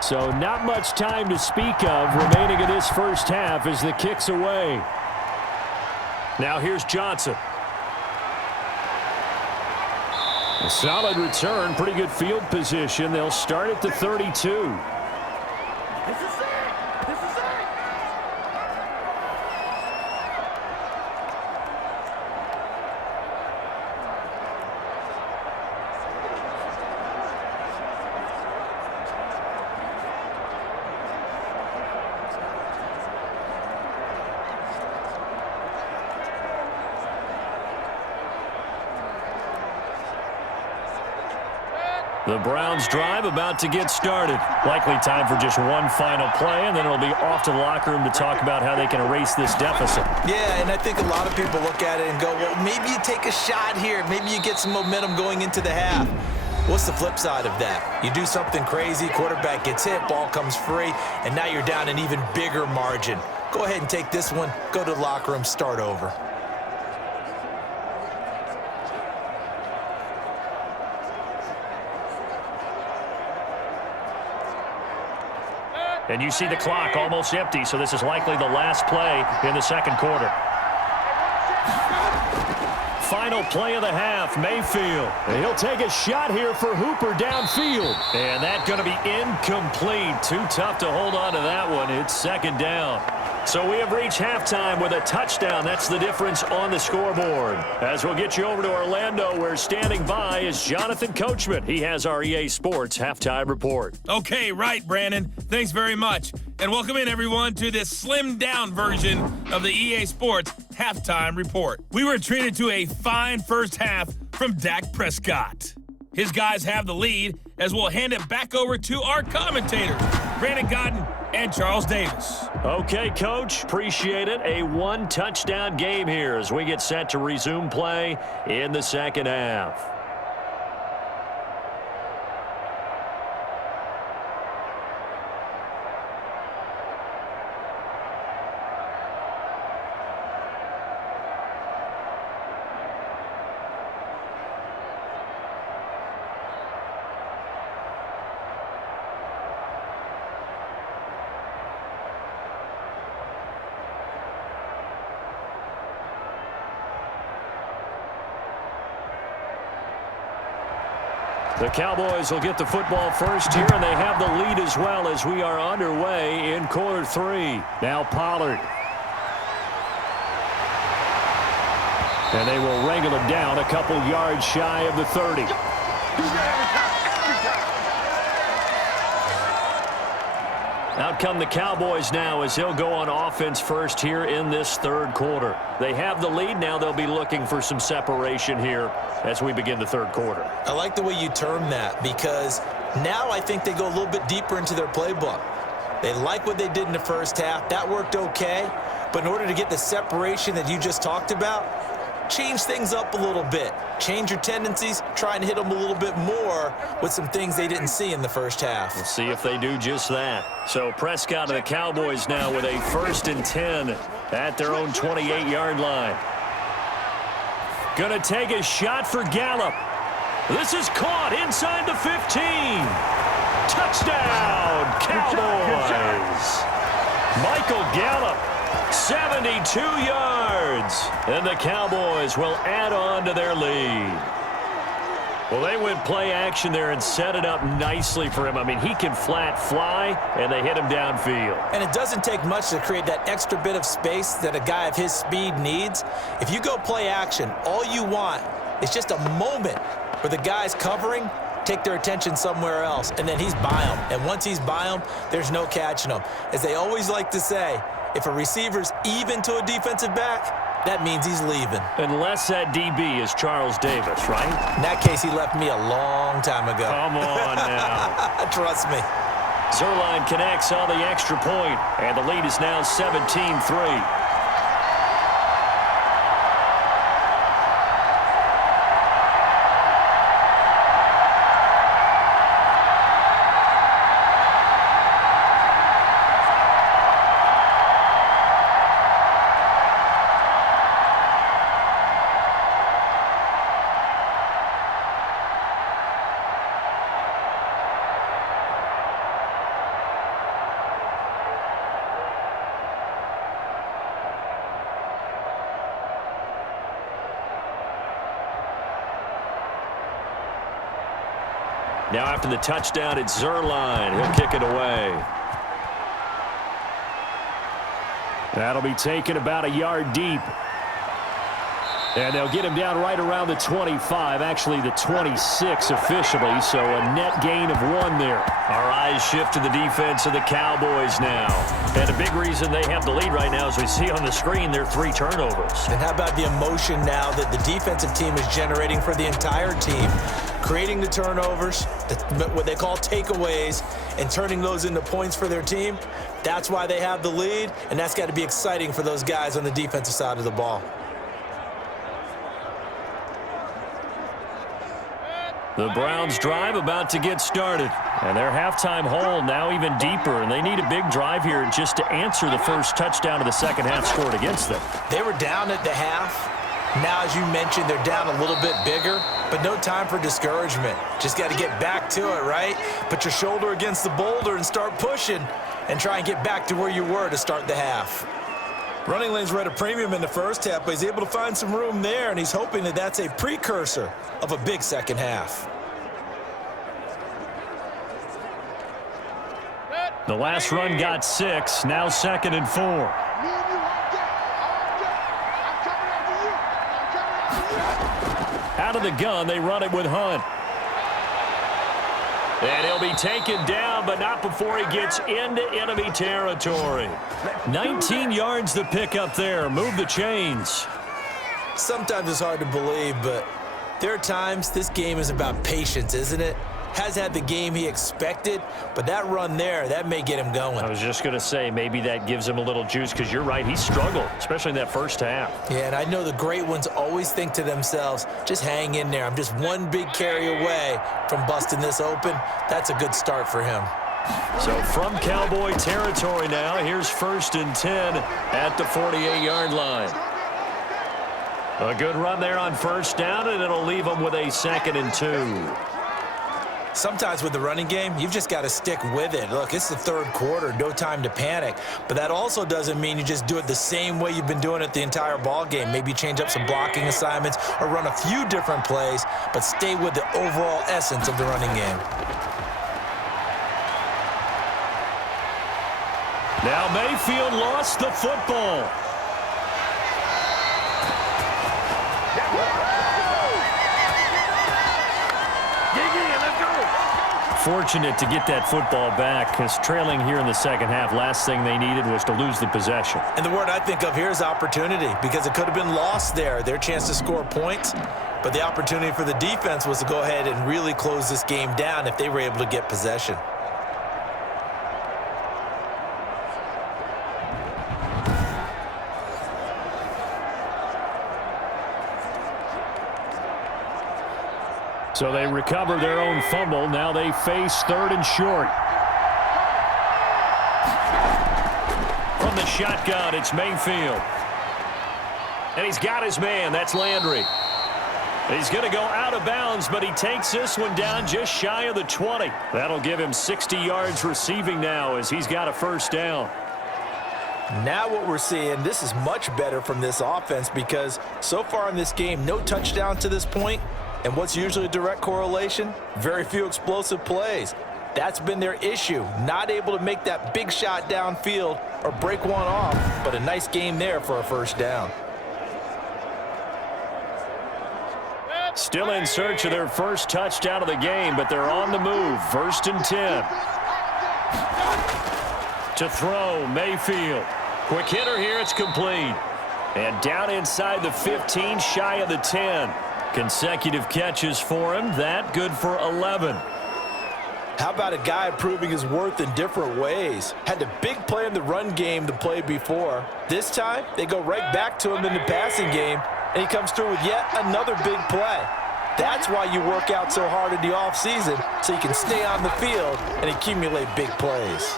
So not much time to speak of remaining in this first half as the kick's away. Now here's Johnson. A solid return, pretty good field position. They'll start at the 32. The Browns drive about to get started. Likely time for just one final play, and then it'll be off to the locker room to talk about how they can erase this deficit. Yeah, and I think a lot of people look at it and go, well, maybe you take a shot here. Maybe you get some momentum going into the half. What's the flip side of that? You do something crazy, quarterback gets hit, ball comes free, and now you're down an even bigger margin. Go ahead and take this one, go to the locker room, start over. And you see the clock almost empty, so this is likely the last play in the second quarter. Final play of the half, Mayfield. And he'll take a shot here for Hooper downfield. And that's going to be incomplete. Too tough to hold on to that one. It's second down. So we have reached halftime with a touchdown. That's the difference on the scoreboard. As we'll get you over to Orlando, where standing by is Jonathan Coachman. He has our EA Sports halftime report. Okay, right, Brandon. Thanks very much. And welcome in, everyone, to this slimmed-down version of the EA Sports halftime report. We were treated to a fine first half from Dak Prescott. His guys have the lead as we'll hand it back over to our commentators, Brandon Godden and Charles Davis. Okay, Coach, appreciate it. A one-touchdown game here as we get set to resume play in the second half. The Cowboys will get the football first here, and they have the lead as well as we are underway in quarter three. Now Pollard. And they will wrangle him down a couple yards shy of the 30. Out come the Cowboys now as he'll go on offense first here in this third quarter. They have the lead. Now they'll be looking for some separation here as we begin the third quarter. I like the way you term that because now I think they go a little bit deeper into their playbook. They like what they did in the first half. That worked okay. But in order to get the separation that you just talked about, change things up a little bit. Change your tendencies. Try and hit them a little bit more with some things they didn't see in the first half. We'll see if they do just that. So Prescott and the Cowboys now with a 1st and 10 at their own 28-yard line. Gonna take a shot for Gallup. This is caught inside the 15. Touchdown, Cowboys. Michael Gallup, 72 yards. And the Cowboys will add on to their lead. Well, they went play action there and set it up nicely for him. I mean, he can flat fly, and they hit him downfield. And it doesn't take much to create that extra bit of space that a guy of his speed needs. If you go play action, all you want is just a moment where the guy's covering, take their attention somewhere else, and then he's by him. And once he's by him, there's no catching him. As they always like to say, if a receiver's even to a defensive back, that means he's leaving. Unless that DB is Charles Davis, right? In that case, he left me a long time ago. Come on now. Trust me. Zerline connects on the extra point, and the lead is now 17-3. Now after the touchdown, it's Zerline. He'll kick it away. That'll be taken about a yard deep. And they'll get him down right around the 25, actually the 26 officially, so a net gain of 1 there. Our eyes shift to the defense of the Cowboys now. And a big reason they have the lead right now, as we see on the screen, their 3 turnovers. And how about the emotion now that the defensive team is generating for the entire team? Creating the turnovers, what they call takeaways, and turning those into points for their team. That's why they have the lead, and that's got to be exciting for those guys on the defensive side of the ball. The Browns drive about to get started. And their halftime hole now even deeper. And they need a big drive here just to answer the first touchdown of the second half scored against them. They were down at the half. Now, as you mentioned, they're down a little bit bigger, but no time for discouragement. Just got to get back to it, right? Put your shoulder against the boulder and start pushing and try and get back to where you were to start the half. Running lanes were at a premium in the first half, but he's able to find some room there, and he's hoping that that's a precursor of a big second half. The last run got 6, now 2nd and 4. Out of the gun, they run it with Hunt. And he'll be taken down, but not before he gets into enemy territory. 19 yards to pick up there. Move the chains. Sometimes it's hard to believe, but there are times this game is about patience, isn't it? Has had the game he expected, but that run there, that may get him going. I was just going to say, maybe that gives him a little juice, because you're right, he struggled, especially in that first half. Yeah, and I know the great ones always think to themselves, just hang in there. I'm just one big carry away from busting this open. That's a good start for him. So from Cowboy territory now, here's 1st and 10 at the 48-yard line. A good run there on first down, and it'll leave them with a 2nd and 2. Sometimes with the running game, you've just got to stick with it. Look, it's the third quarter, no time to panic. But that also doesn't mean you just do it the same way you've been doing it the entire ball game. Maybe change up some blocking assignments or run a few different plays, but stay with the overall essence of the running game. Now Mayfield lost the football. Fortunate to get that football back, because trailing here in the second half, last thing they needed was to lose the possession. And the word I think of here is opportunity, because it could have been lost there, their chance to score points. But the opportunity for the defense was to go ahead and really close this game down if they were able to get possession. So they recover their own fumble. Now they face 3rd and short. From the shotgun, it's Mayfield. And he's got his man. That's Landry. He's going to go out of bounds, but he takes this one down just shy of the 20. That'll give him 60 yards receiving now as he's got a first down. Now what we're seeing, this is much better from this offense, because so far in this game, no touchdown to this point. And what's usually a direct correlation? Very few explosive plays. That's been their issue. Not able to make that big shot downfield or break one off, but a nice game there for a first down. Still in search of their first touchdown of the game, but they're on the move. 1st and 10. To throw, Mayfield. Quick hitter here, it's complete. And down inside the 15, shy of the 10. Consecutive catches for him. That good for 11. How about a guy proving his worth in different ways? Had a big play in the run game the play before. This time, they go right back to him in the passing game, and he comes through with yet another big play. That's why you work out so hard in the offseason, so you can stay on the field and accumulate big plays.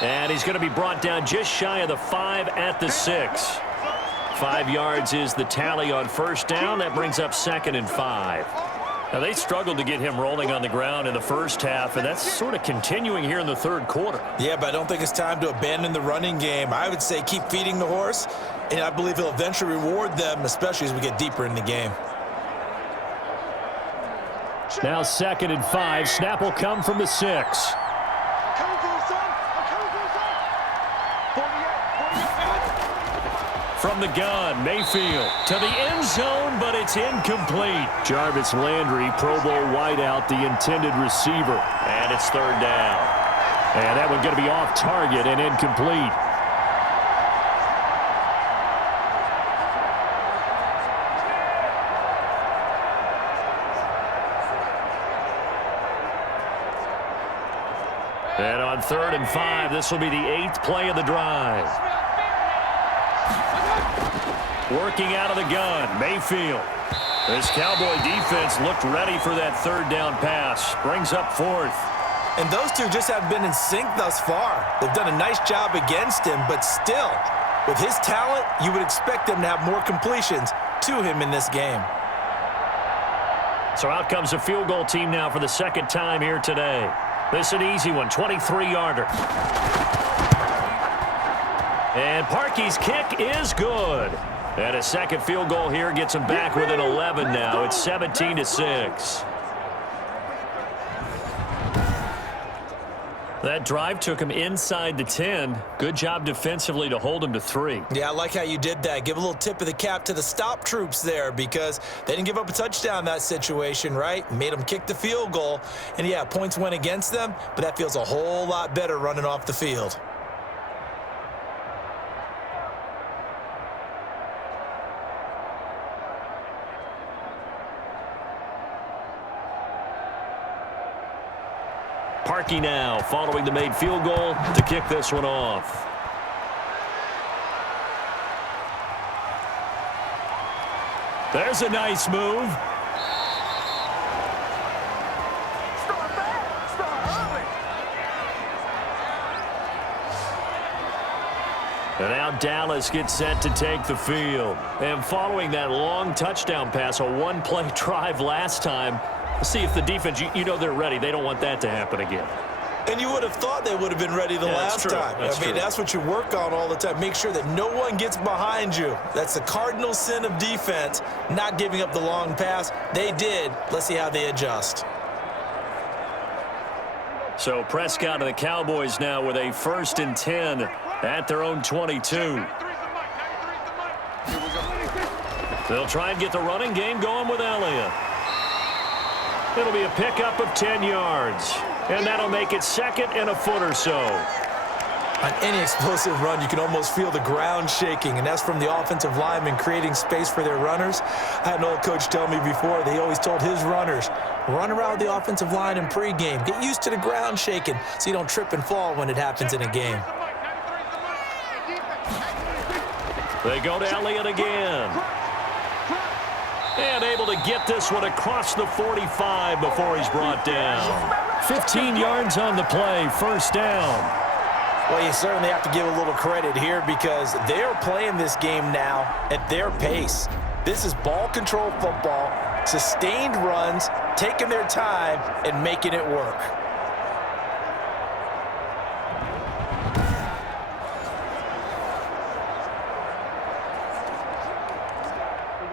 And he's going to be brought down just shy of the 5 at the 6. 5 yards is the tally on first down. That brings up 2nd and 5. Now, they struggled to get him rolling on the ground in the first half, and that's sort of continuing here in the third quarter. Yeah, but I don't think it's time to abandon the running game. I would say keep feeding the horse, and I believe he'll eventually reward them, especially as we get deeper in the game. Now 2nd and 5. Snap will come from the 6. From the gun, Mayfield to the end zone, but it's incomplete. Jarvis Landry, Pro Bowl wideout, the intended receiver. And it's 3rd down. And that one going to be off target and incomplete. And on 3rd and 5, this will be the 8th play of the drive. Working out of the gun, Mayfield. This Cowboy defense looked ready for that 3rd down pass. Brings up 4th. And those two just haven't been in sync thus far. They've done a nice job against him, but still, with his talent, you would expect them to have more completions to him in this game. So out comes a field goal team now for the 2nd time here today. This is an easy one, 23-yarder. And Parkey's kick is good. And a 2nd field goal here gets him back within 11 now. It's 17-6. That drive took him inside the 10. Good job defensively to hold him to 3. Yeah, I like how you did that. Give a little tip of the cap to the stop troops there because they didn't give up a touchdown in that situation, right? Made them kick the field goal. And, yeah, points went against them, but that feels a whole lot better running off the field. Parkey now following the made field goal to kick this one off. There's a nice move. And now Dallas gets set to take the field. And following that long touchdown pass, a one-play drive last time, let's see if the defense, you know they're ready. They don't want that to happen again. And you would have thought they would have been ready the last time. That's what you work on all the time. Make sure that no one gets behind you. That's the cardinal sin of defense, not giving up the long pass. They did. Let's see how they adjust. So Prescott and the Cowboys now with a 1st and 10 at their own 22. They'll try and get the running game going with Elliott. It'll be a pickup of 10 yards. And that'll make it 2nd and a foot or so. On any explosive run, you can almost feel the ground shaking, and that's from the offensive linemen creating space for their runners. I had an old coach tell me before, they always told his runners, run around the offensive line in pregame. Get used to the ground shaking so you don't trip and fall when it happens in a game. They go to Elliott again. And able to get this one across the 45 before he's brought down. 15 yards on the play, 1st down. Well, you certainly have to give a little credit here because they're playing this game now at their pace. This is ball control football, sustained runs, taking their time, and making it work.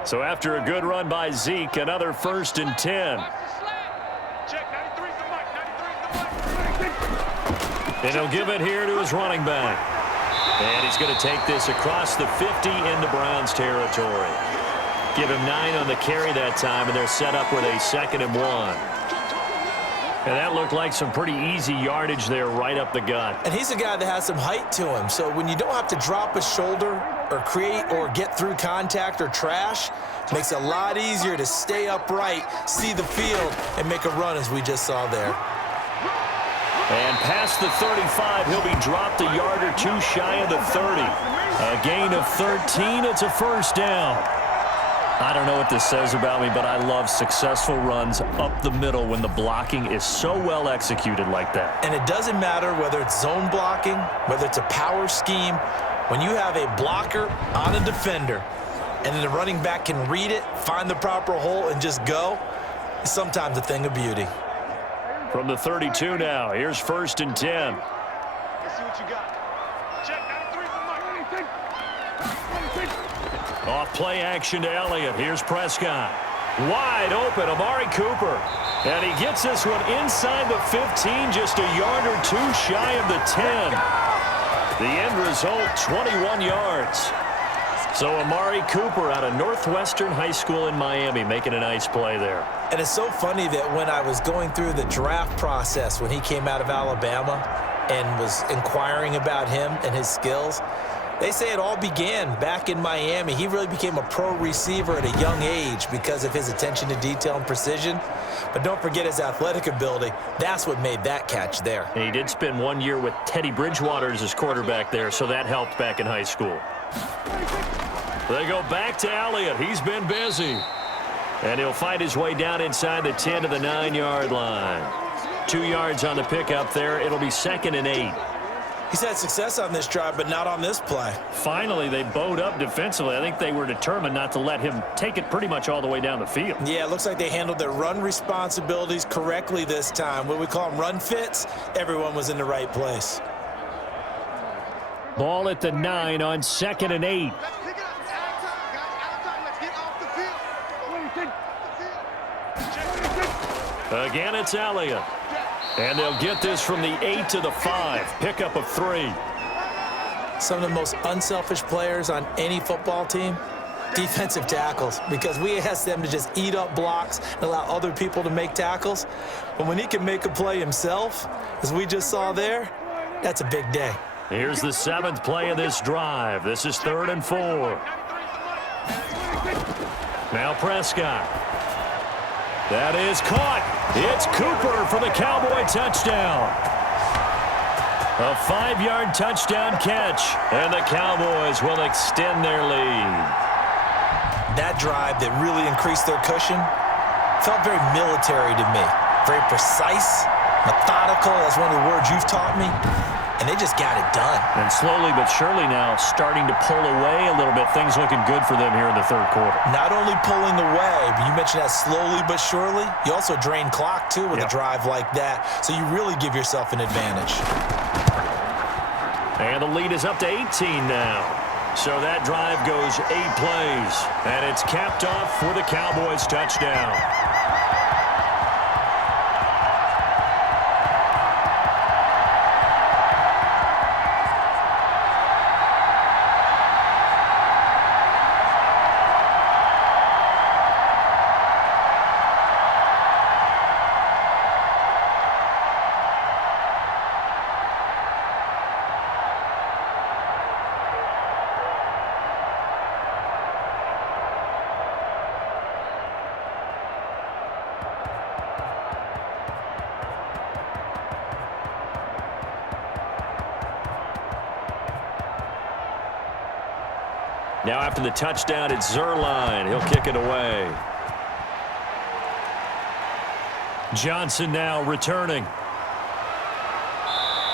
So after a good run by Zeke, another 1st and 10. And he'll give it here to his running back. And he's going to take this across the 50 into Browns territory. Give him 9 on the carry that time, and they're set up with a 2nd and 1. And that looked like some pretty easy yardage there right up the gut. And he's a guy that has some height to him. So when you don't have to drop a shoulder or create or get through contact or trash, it makes it a lot easier to stay upright, see the field, and make a run as we just saw there. And past the 35, he'll be dropped a yard or 2 shy of the 30. A gain of 13, it's a 1st down. I don't know what this says about me, but I love successful runs up the middle when the blocking is so well executed like that. And it doesn't matter whether it's zone blocking, whether it's a power scheme. When you have a blocker on a defender and then the running back can read it, find the proper hole, and just go, it's sometimes a thing of beauty. From the 32 now, here's 1st and 10. Let's see what you got. Check 93 for Mike. Off play action to Elliott. Here's Prescott. Wide open, Amari Cooper. And he gets this one inside the 15, just a yard or 2 shy of the 10. The end result, 21 yards. So Amari Cooper out of Northwestern High School in Miami making a nice play there. And it's so funny that when I was going through the draft process when he came out of Alabama and was inquiring about him and his skills, They say it all began back in Miami. He really became a pro receiver at a young age because of his attention to detail and precision. But don't forget his athletic ability. That's what made that catch there. And he did spend 1 year with Teddy Bridgewater as his quarterback there, so that helped back in high school. They go back to Elliott. He's been busy. And he'll fight his way down inside the 10 to the 9-yard line. 2 yards on the pickup there. It'll be 2nd and 8. He's had success on this drive, but not on this play. Finally, they bowed up defensively. I think they were determined not to let him take it pretty much all the way down the field. Yeah, it looks like they handled their run responsibilities correctly this time. What we call them run fits, everyone was in the right place. Ball at the 9 on 2nd and 8. Let's pick it up. It's out of time, guys. Out of time. Let's get off the field. Again, it's Elliott. And they'll get this from the 8 to the 5. Pickup of 3. Some of the most unselfish players on any football team, defensive tackles, because we ask them to just eat up blocks and allow other people to make tackles. But when he can make a play himself, as we just saw there, that's a big day. Here's the 7th play of this drive. This is 3rd and 4. Now Prescott. That is caught. It's Cooper for the Cowboy touchdown. A 5-yard touchdown catch, and the Cowboys will extend their lead. That drive that really increased their cushion felt very military to me. Very precise, methodical, that's one of the words you've taught me. And they just got it done. And slowly but surely now starting to pull away a little bit. Things looking good for them here in the 3rd quarter. Not only pulling away, but you mentioned that slowly but surely. You also drain clock, too, with a drive like that. So you really give yourself an advantage. And the lead is up to 18 now. So that drive goes 8 plays. And it's capped off for the Cowboys touchdown. Now after the touchdown, it's Zerline. He'll kick it away. Johnson now returning.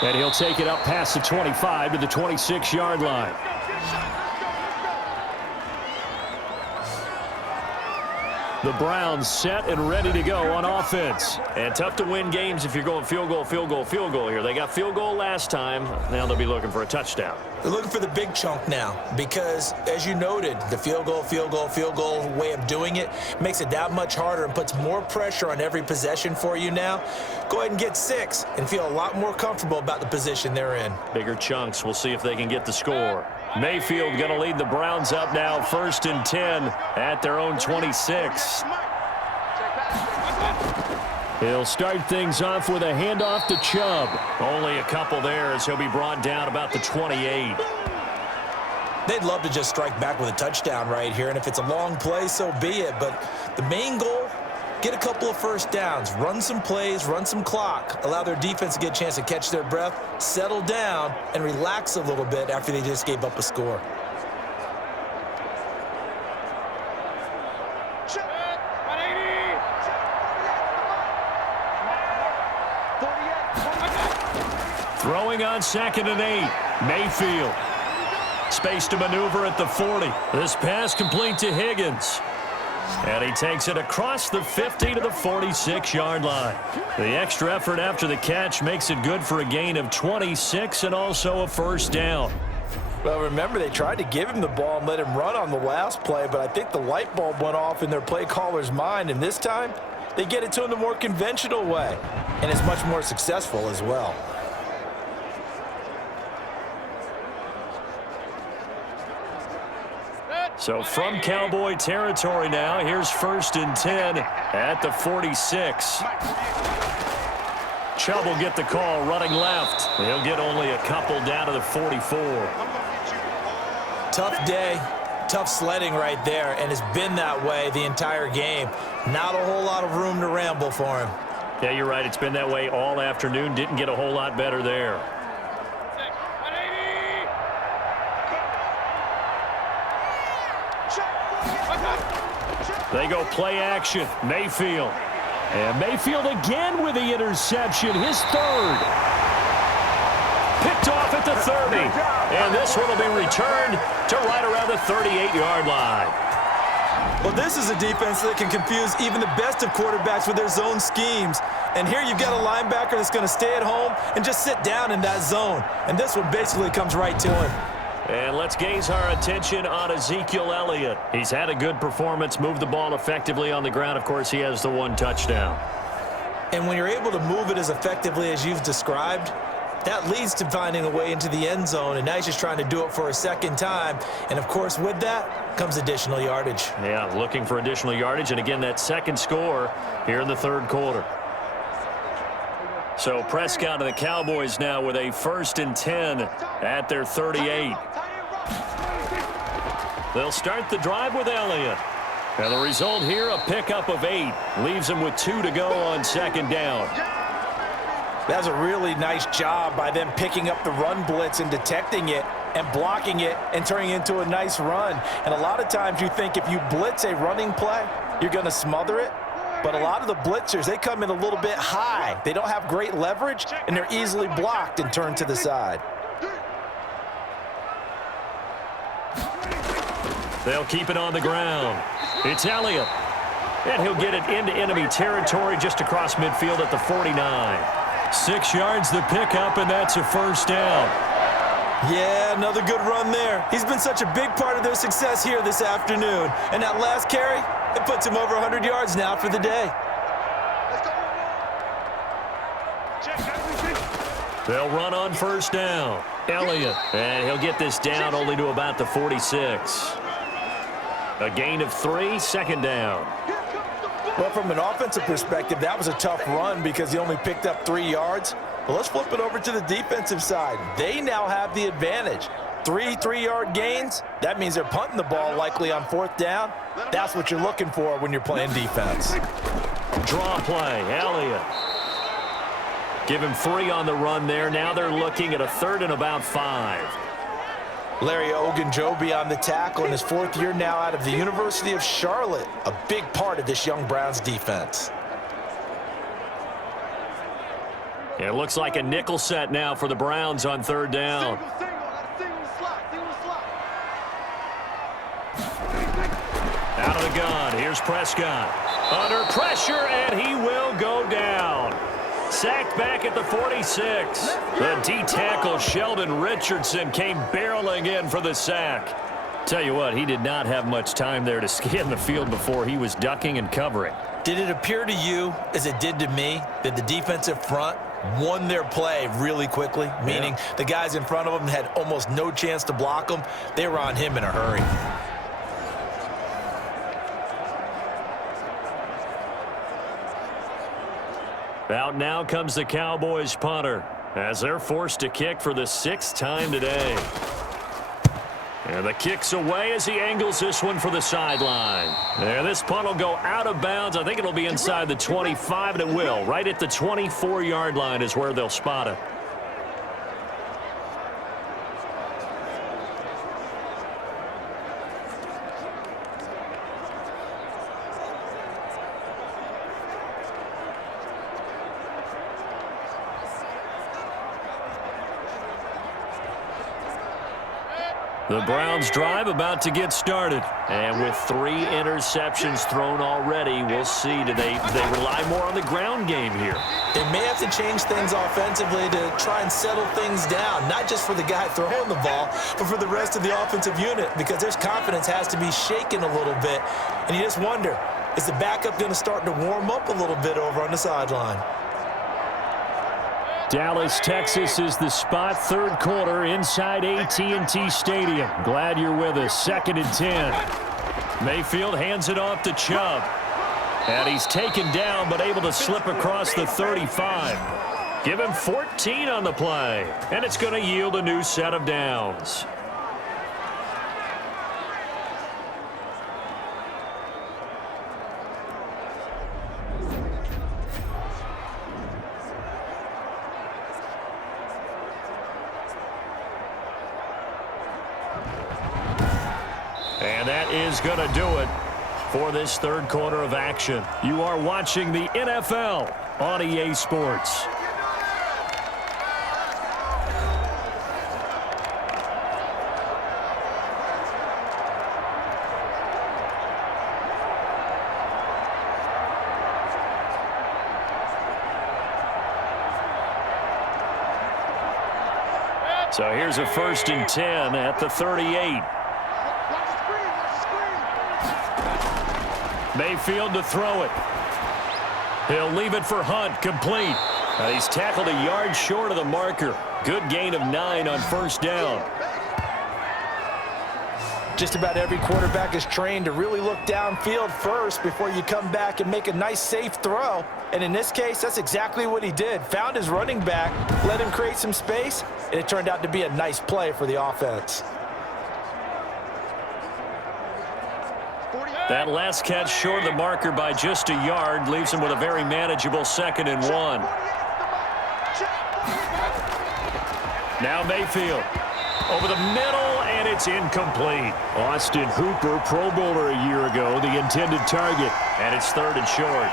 And he'll take it up past the 25 to the 26-yard line. The Browns set and ready to go on offense. And tough to win games if you're going field goal, field goal, field goal here. They got field goal last time. Now they'll be looking for a touchdown. They're looking for the big chunk now because, as you noted, the field goal way of doing it makes it that much harder and puts more pressure on every possession for you now. Go ahead and get 6 and feel a lot more comfortable about the position they're in. Bigger chunks. We'll see if they can get the score. Mayfield going to lead the Browns up now, 1st and 10 at their own 26. He'll start things off with a handoff to Chubb. Only a couple there as he'll be brought down about the 28. They'd love to just strike back with a touchdown right here, and if it's a long play, so be it. But the main goal, get a couple of first downs, run some plays, run some clock, allow their defense to get a chance to catch their breath, settle down, and relax a little bit after they just gave up a score. Throwing on 2nd and 8. Mayfield. Space to maneuver at the 40. This pass complete to Higgins. And he takes it across the 50 to the 46-yard line. The extra effort after the catch makes it good for a gain of 26 and also a first down. Well, remember, they tried to give him the ball and let him run on the last play, but I think the light bulb went off in their play caller's mind, and this time they get it to him the more conventional way, and it's much more successful as well. So from Cowboy territory now, here's 1st and 10 at the 46. Chubb will get the call running left. He'll get only a couple down to the 44. Tough day, tough sledding right there, and it's been that way the entire game. Not a whole lot of room to ramble for him. Yeah, you're right. It's been that way all afternoon. Didn't get a whole lot better there. They go play action. Mayfield. And Mayfield again with the interception. His third. Picked off at the 30. And this one will be returned to right around the 38-yard line. Well, this is a defense that can confuse even the best of quarterbacks with their zone schemes. And here you've got a linebacker that's going to stay at home and just sit down in that zone. And this one basically comes right to him. And let's gaze our attention on Ezekiel Elliott. He's had a good performance, moved the ball effectively on the ground. Of course, he has the one touchdown. And when you're able to move it as effectively as you've described, that leads to finding a way into the end zone, and now he's just trying to do it for a second time. And, of course, with that comes additional yardage. Yeah, looking for additional yardage, and again, that second score here in the third quarter. So Prescott and the Cowboys now with a 1st and 10 at their 38. They'll start the drive with Elliott. And the result here, a pickup of 8. Leaves him with 2 to go on second down. That's a really nice job by them picking up the run blitz and detecting it and blocking it and turning it into a nice run. And a lot of times you think if you blitz a running play, you're going to smother it. But a lot of the blitzers, they come in a little bit high. They don't have great leverage, and they're easily blocked and turned to the side. They'll keep it on the ground. It's Elliott. And he'll get it into enemy territory just across midfield at the 49. 6 yards the pickup, and that's a 1st down. Yeah, another good run there. He's been such a big part of their success here this afternoon. And that last carry, it puts him over 100 yards now for the day. They'll run on 1st down. Elliott, and he'll get this down only to about the 46. A gain of 3, 2nd down. Well, from an offensive perspective, that was a tough run because he only picked up 3 yards. Well, let's flip it over to the defensive side. They now have the advantage. 3 3-yard gains. That means they're punting the ball likely on 4th down. That's what you're looking for when you're playing defense. Draw play, Elliott. Give him 3 on the run there. Now they're looking at a 3rd and about 5. Larry Ogunjobi on the tackle in his 4th year now out of the University of Charlotte. A big part of this young Browns defense. It looks like a nickel set now for the Browns on 3rd down. Out of the gun, here's Prescott. Under pressure, and he will go down. Sacked back at the 46. The D-tackle Sheldon Richardson came barreling in for the sack. Tell you what, he did not have much time there to scan the field before he was ducking and covering. Did it appear to you, as it did to me, that the defensive front won their play really quickly? Meaning the guys in front of them had almost no chance to block them. They were on him in a hurry. Out now comes the Cowboys punter as they're forced to kick for the 6th time today. And the kick's away as he angles this one for the sideline. There, this punt will go out of bounds. I think it'll be inside the 25, and it will. Right at the 24-yard line is where they'll spot it. The Browns drive about to get started. And with 3 interceptions thrown already, we'll see. Do they rely more on the ground game here? They may have to change things offensively to try and settle things down, not just for the guy throwing the ball, but for the rest of the offensive unit, because their confidence has to be shaken a little bit. And you just wonder, is the backup going to start to warm up a little bit over on the sideline? Dallas, Texas is the spot. 3rd quarter inside AT&T Stadium. Glad you're with us. 2nd and 10. Mayfield hands it off to Chubb. And he's taken down but able to slip across the 35. Give him 14 on the play. And it's going to yield a new set of downs. And that is going to do it for this third quarter of action. You are watching the NFL on EA Sports. So here's a 1st and 10 at the 38. Mayfield to throw it. He'll leave it for Hunt, complete. He's tackled a yard short of the marker. Good gain of 9 on 1st down. Just about every quarterback is trained to really look downfield first before you come back and make a nice, safe throw. And in this case, that's exactly what he did. Found his running back, let him create some space, and it turned out to be a nice play for the offense. That last catch short of the marker by just a yard leaves him with a very manageable 2nd and 1. Now Mayfield over the middle, and it's incomplete. Austin Hooper, Pro Bowler a year ago, the intended target, and it's 3rd and short.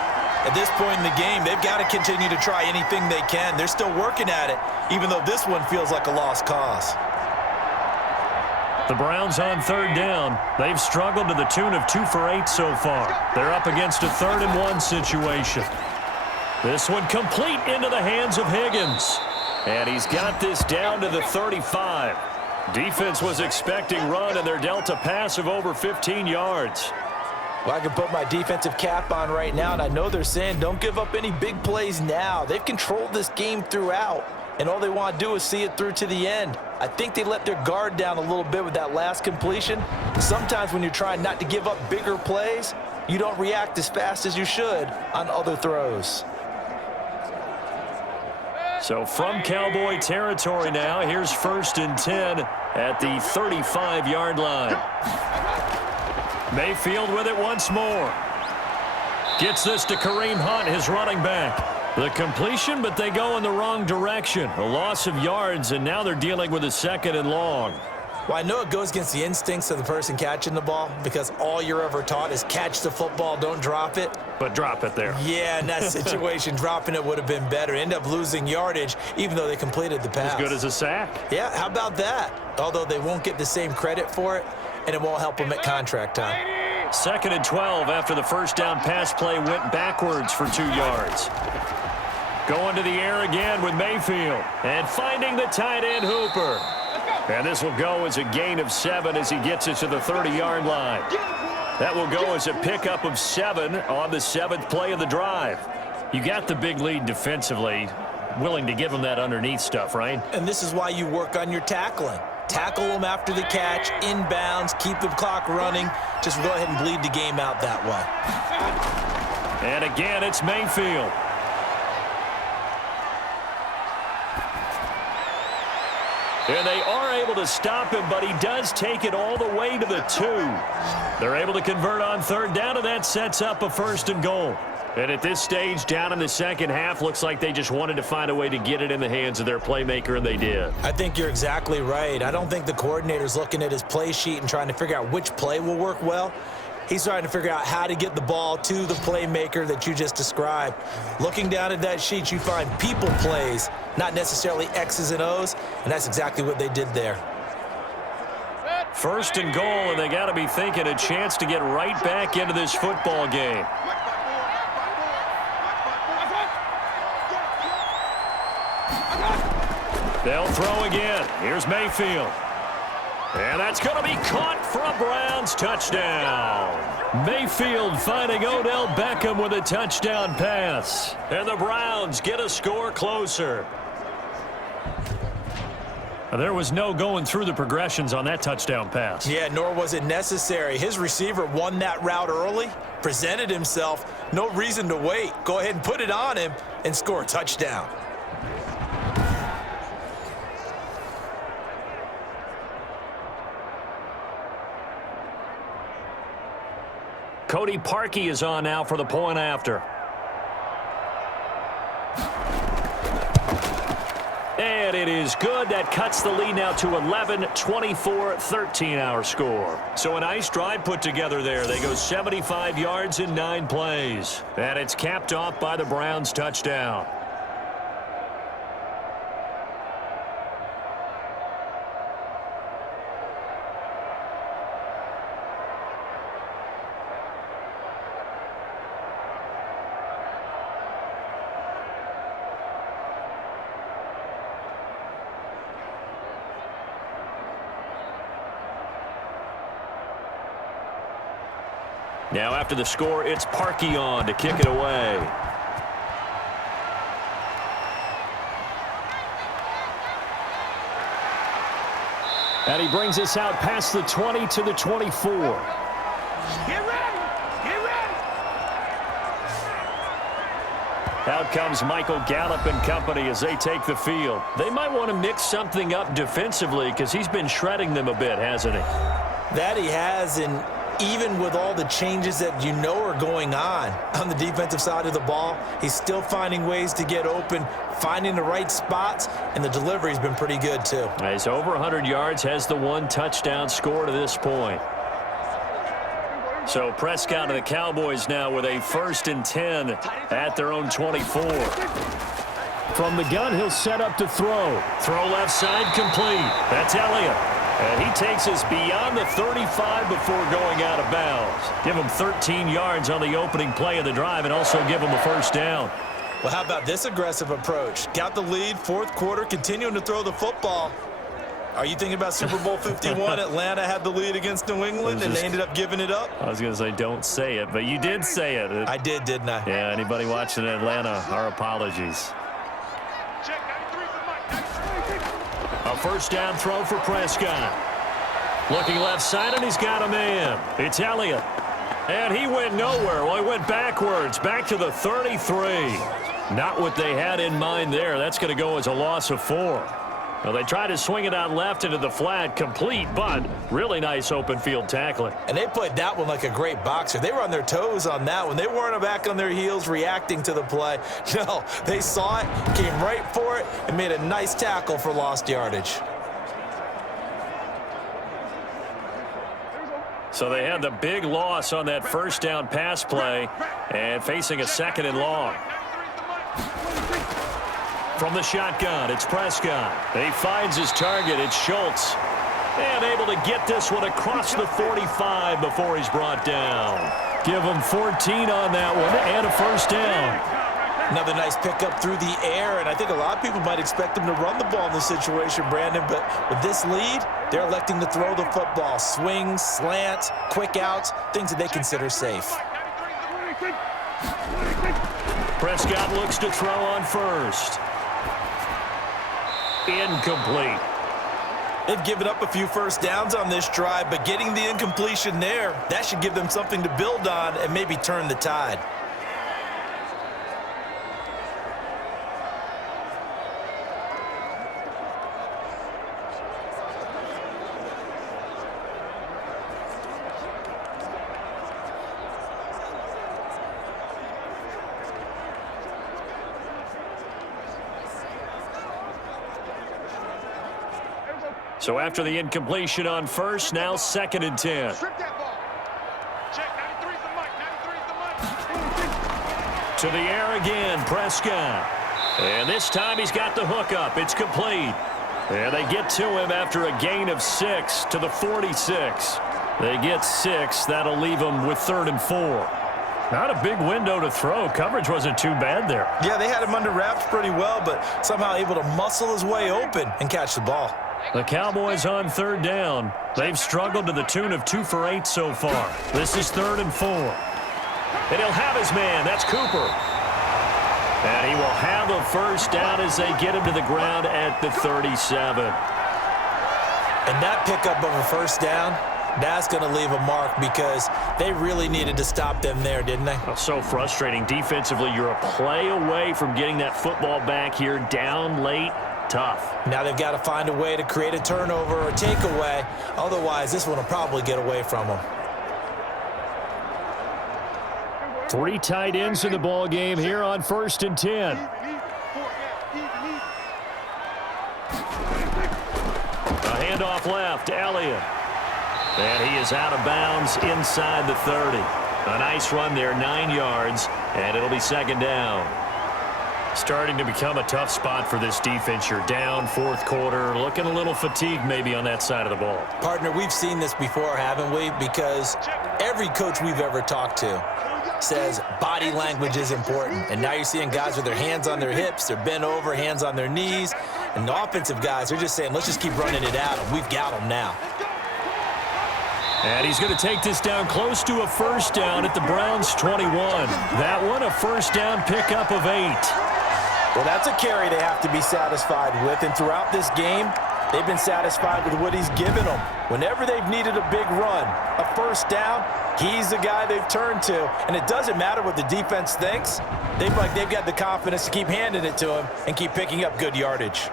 At this point in the game, they've got to continue to try anything they can. They're still working at it, even though this one feels like a lost cause. The Browns on 3rd down. They've struggled to the tune of 2 for 8 so far. They're up against a 3rd and 1 situation. This one complete into the hands of Higgins. And he's got this down to the 35. Defense was expecting run, and they're dealt a pass of over 15 yards. Well, I can put my defensive cap on right now, and I know they're saying don't give up any big plays now. They've controlled this game throughout, and all they want to do is see it through to the end. I think they let their guard down a little bit with that last completion. Sometimes when you're trying not to give up bigger plays, you don't react as fast as you should on other throws. So from Cowboy territory now, here's 1st and 10 at the 35-yard line. Mayfield with it once more. Gets this to Kareem Hunt, his running back. The completion, but they go in the wrong direction. A loss of yards, and now they're dealing with a 2nd and long. Well, I know it goes against the instincts of the person catching the ball because all you're ever taught is catch the football, don't drop it. But drop it there. Yeah, in that situation, dropping it would have been better. End up losing yardage, even though they completed the pass. As good as a sack. Yeah, how about that? Although they won't get the same credit for it, and it won't help them at contract time. 2nd and 12 after the 1st down pass play went backwards for 2 yards. Going to the air again with Mayfield. And finding the tight end Hooper. And this will go as a gain of 7 as he gets it to the 30-yard line. That will go as a pickup of 7 on the 7th play of the drive. You got the big lead defensively. Willing to give them that underneath stuff, right? And this is why you work on your tackling. Tackle them after the catch, inbounds, keep the clock running. Just go ahead and bleed the game out that way. And again, it's Mayfield. And they are able to stop him, but he does take it all the way to the 2. They're able to convert on 3rd down, and that sets up a 1st and goal. And at this stage, down in the second half, looks like they just wanted to find a way to get it in the hands of their playmaker, and they did. I think you're exactly right. I don't think the coordinator's looking at his play sheet and trying to figure out which play will work well. He's trying to figure out how to get the ball to the playmaker that you just described. Looking down at that sheet, you find people plays, not necessarily X's and O's, and that's exactly what they did there. 1st and goal, and they got to be thinking a chance to get right back into this football game. They'll throw again. Here's Mayfield. And that's going to be caught for a Browns touchdown. Mayfield finding Odell Beckham with a touchdown pass. And the Browns get a score closer. There was no going through the progressions on that touchdown pass. Yeah, nor was it necessary. His receiver won that route early, presented himself. No reason to wait. Go ahead and put it on him and score a touchdown. Cody Parkey is on now for the point after. And it is good. That cuts the lead now to 11, 24-13 our score. So a nice drive put together there. They go 75 yards in 9 plays. And it's capped off by the Browns touchdown. Now after the score, it's Parkey on to kick it away. And he brings us out past the 20 to the 24. Get ready! Get ready! Out comes Michael Gallup and company as they take the field. They might want to mix something up defensively because he's been shredding them a bit, hasn't he? That he has, and even with all the changes that you know are going on the defensive side of the ball, he's still finding ways to get open, finding the right spots, and the delivery's been pretty good too. He's over 100 yards, has the 1 touchdown score to this point. So Prescott and the Cowboys now with a 1st and 10 at their own 24. From the gun, he'll set up to throw. Throw left side complete. That's Elliott. And he takes us beyond the 35 before going out of bounds. Give him 13 yards on the opening play of the drive and also give him a 1st down. Well, how about this aggressive approach? Got the lead, 4th quarter, continuing to throw the football. Are you thinking about Super Bowl 51? Atlanta had the lead against New England, and they ended up giving it up? I was going to say don't say it, but you did say it. I did, didn't I? Yeah, anybody watching Atlanta, our apologies. Check 93 for Mike. 93. A 1st down throw for Prescott. Looking left side, and he's got a man. It's Elliott. And he went nowhere. Well, he went backwards, back to the 33. Not what they had in mind there. That's going to go as a loss of 4. Well, they tried to swing it out left into the flat, complete, but really nice open field tackling. And they played that one like a great boxer. They were on their toes on that one. They weren't back on their heels reacting to the play. No, they saw it, came right for it, and made a nice tackle for lost yardage. So they had the big loss on that 1st down pass play and facing a 2nd and long. From the shotgun, it's Prescott. He finds his target. It's Schultz. And able to get this one across the 45 before he's brought down. Give him 14 on that one and a 1st down. Another nice pickup through the air, and I think a lot of people might expect them to run the ball in this situation, Brandon, but with this lead, they're electing to throw the football. Swings, slants, quick outs, things that they consider safe. Prescott looks to throw on 1st. Incomplete. They've given up a few 1st downs on this drive, but getting the incompletion there, that should give them something to build on and maybe turn the tide. So after the incompletion on 1st, now 2nd and 10. Strip that ball. Check 93 for Mike. 93 for Mike. To the air again, Prescott. And this time he's got the hookup. It's complete. And they get to him after a gain of 6 to the 46. They get 6. That'll leave them with 3rd and 4. Not a big window to throw. Coverage wasn't too bad there. Yeah, they had him under wraps pretty well, but somehow able to muscle his way open and catch the ball. The Cowboys on 3rd down. They've struggled to the tune of 2 for 8 so far. This is 3rd and 4. And he'll have his man. That's Cooper. And he will have a 1st down as they get him to the ground at the 37. And that pickup of a 1st down, that's going to leave a mark because they really needed to stop them there, didn't they? Oh, so frustrating. Defensively, you're a play away from getting that football back here down late. Tough. Now they've got to find a way to create a turnover or takeaway. Otherwise, this one will probably get away from them. 3 tight ends in the ball game here on 1st and 10. Handoff left, Elliott. And he is out of bounds inside the 30. A nice run there, 9 yards, and it'll be second down. Starting to become a tough spot for this defense. You're down fourth quarter, looking a little fatigued maybe on that side of the ball. Partner, we've seen this before, haven't we? Because every coach we've ever talked to says body language is important. And now you're seeing guys with their hands on their hips, they're bent over, hands on their knees. And the offensive guys are just saying, let's just keep running it at them. We've got them now. And he's going to take this down close to a first down at the Browns' 21. That one, a first down pickup of 8. Well, that's a carry they have to be satisfied with. And throughout this game, they've been satisfied with what he's given them. Whenever they've needed a big run, a first down, he's the guy they've turned to. And it doesn't matter what the defense thinks. They've got the confidence to keep handing it to him and keep picking up good yardage.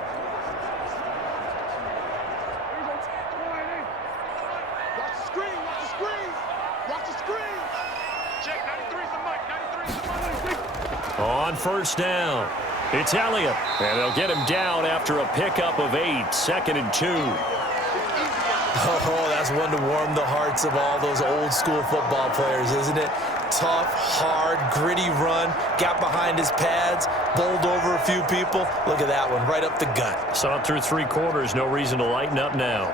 On first down, it's Elliott, and they'll get him down after a pickup of 8, 2nd and 2. Oh, that's one to warm the hearts of all those old school football players, isn't it? Tough, hard, gritty run, got behind his pads, bowled over a few people. Look at that one, right up the gut. Saw it through 3 quarters, no reason to lighten up now.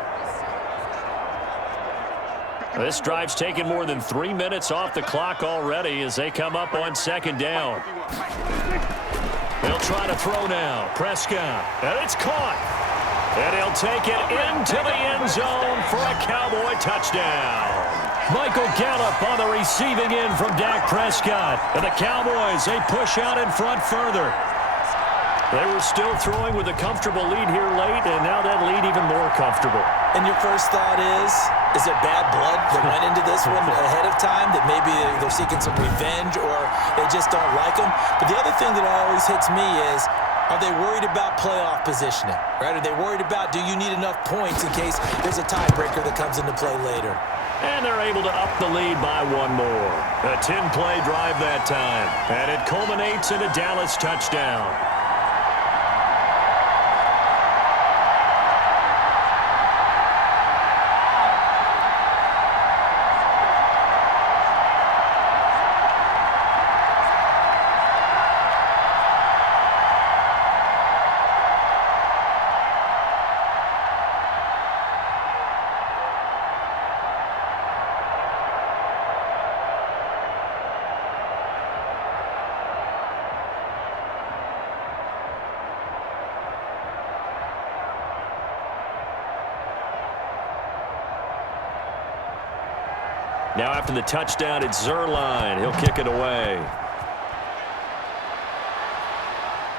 This drive's taken more than 3 minutes off the clock already as they come up on second down. They'll try to throw now. Prescott, and it's caught. And he'll take it into the end zone for a Cowboy touchdown. Michael Gallup on the receiving end from Dak Prescott. And the Cowboys, they push out in front further. They were still throwing with a comfortable lead here late, and now that lead even more comfortable. And your first thought is there bad blood that went into this one ahead of time, that maybe they're seeking some revenge or they just don't like them? But the other thing that always hits me is, are they worried about playoff positioning, right? Are they worried about, do you need enough points in case there's a tiebreaker that comes into play later? And they're able to up the lead by 1 more. A 10-play drive that time, and it culminates in a Dallas touchdown. Now after the touchdown, it's Zerline. He'll kick it away.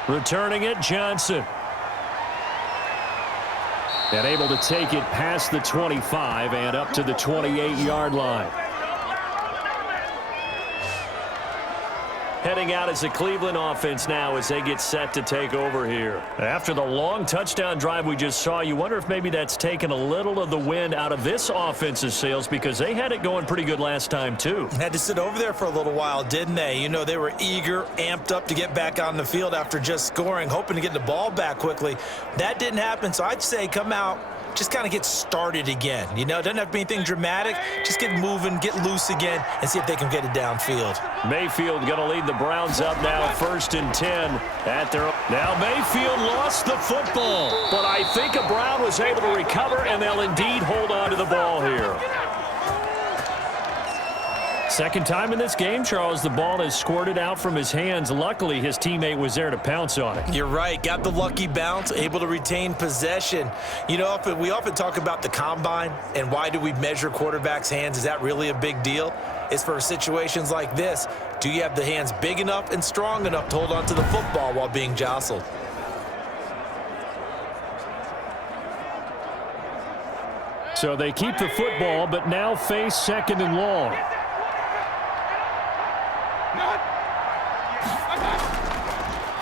Returning it, Johnson. And able to take it past the 25 and up to the 28-yard line. Heading out as the Cleveland offense now as they get set to take over here. After the long touchdown drive we just saw, you wonder if maybe that's taken a little of the wind out of this offense's sails, because they had it going pretty good last time too. Had to sit over there for a little while, didn't they? You know, they were eager, amped up to get back on the field after just scoring, hoping to get the ball back quickly. That didn't happen, so I'd say come out, just kind of get started again. You know, it doesn't have to be anything dramatic. Just get moving, get loose again, and see if they can get it downfield. Mayfield going to lead the Browns up now, 1st and 10 at their. Now Mayfield lost the football, but I think a Brown was able to recover, and they'll indeed hold on to the ball here. Second time in this game, Charles, the ball has squirted out from his hands. Luckily, his teammate was there to pounce on it. You're right. Got the lucky bounce, able to retain possession. You know, we often talk about the combine and why do we measure quarterbacks' hands. Is that really a big deal? It's for situations like this. Do you have the hands big enough and strong enough to hold on to the football while being jostled? So they keep the football, but now face 2nd and long.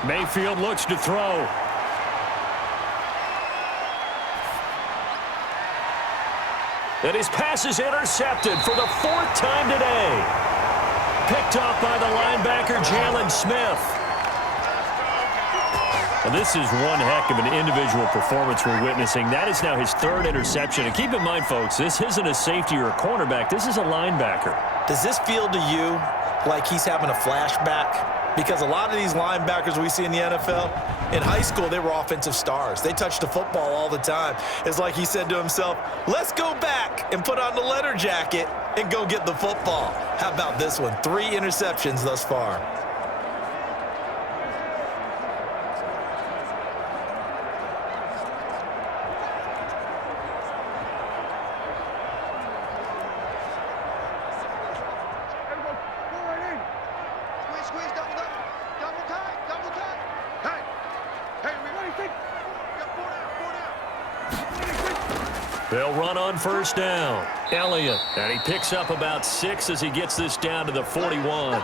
Mayfield looks to throw. And his pass is intercepted for the 4th time today. Picked off by the linebacker, Jalen Smith. Well, this is one heck of an individual performance we're witnessing. That is now his third interception. And keep in mind, folks, this isn't a safety or a cornerback. This is a linebacker. Does this feel to you like he's having a flashback? Because a lot of these linebackers we see in the NFL, in high school, they were offensive stars. They touched the football all the time. It's like he said to himself, let's go back and put on the letter jacket and go get the football. How about this one? 3 interceptions thus far. They'll run on first down. Elliott, and he picks up about 6 as he gets this down to the 41.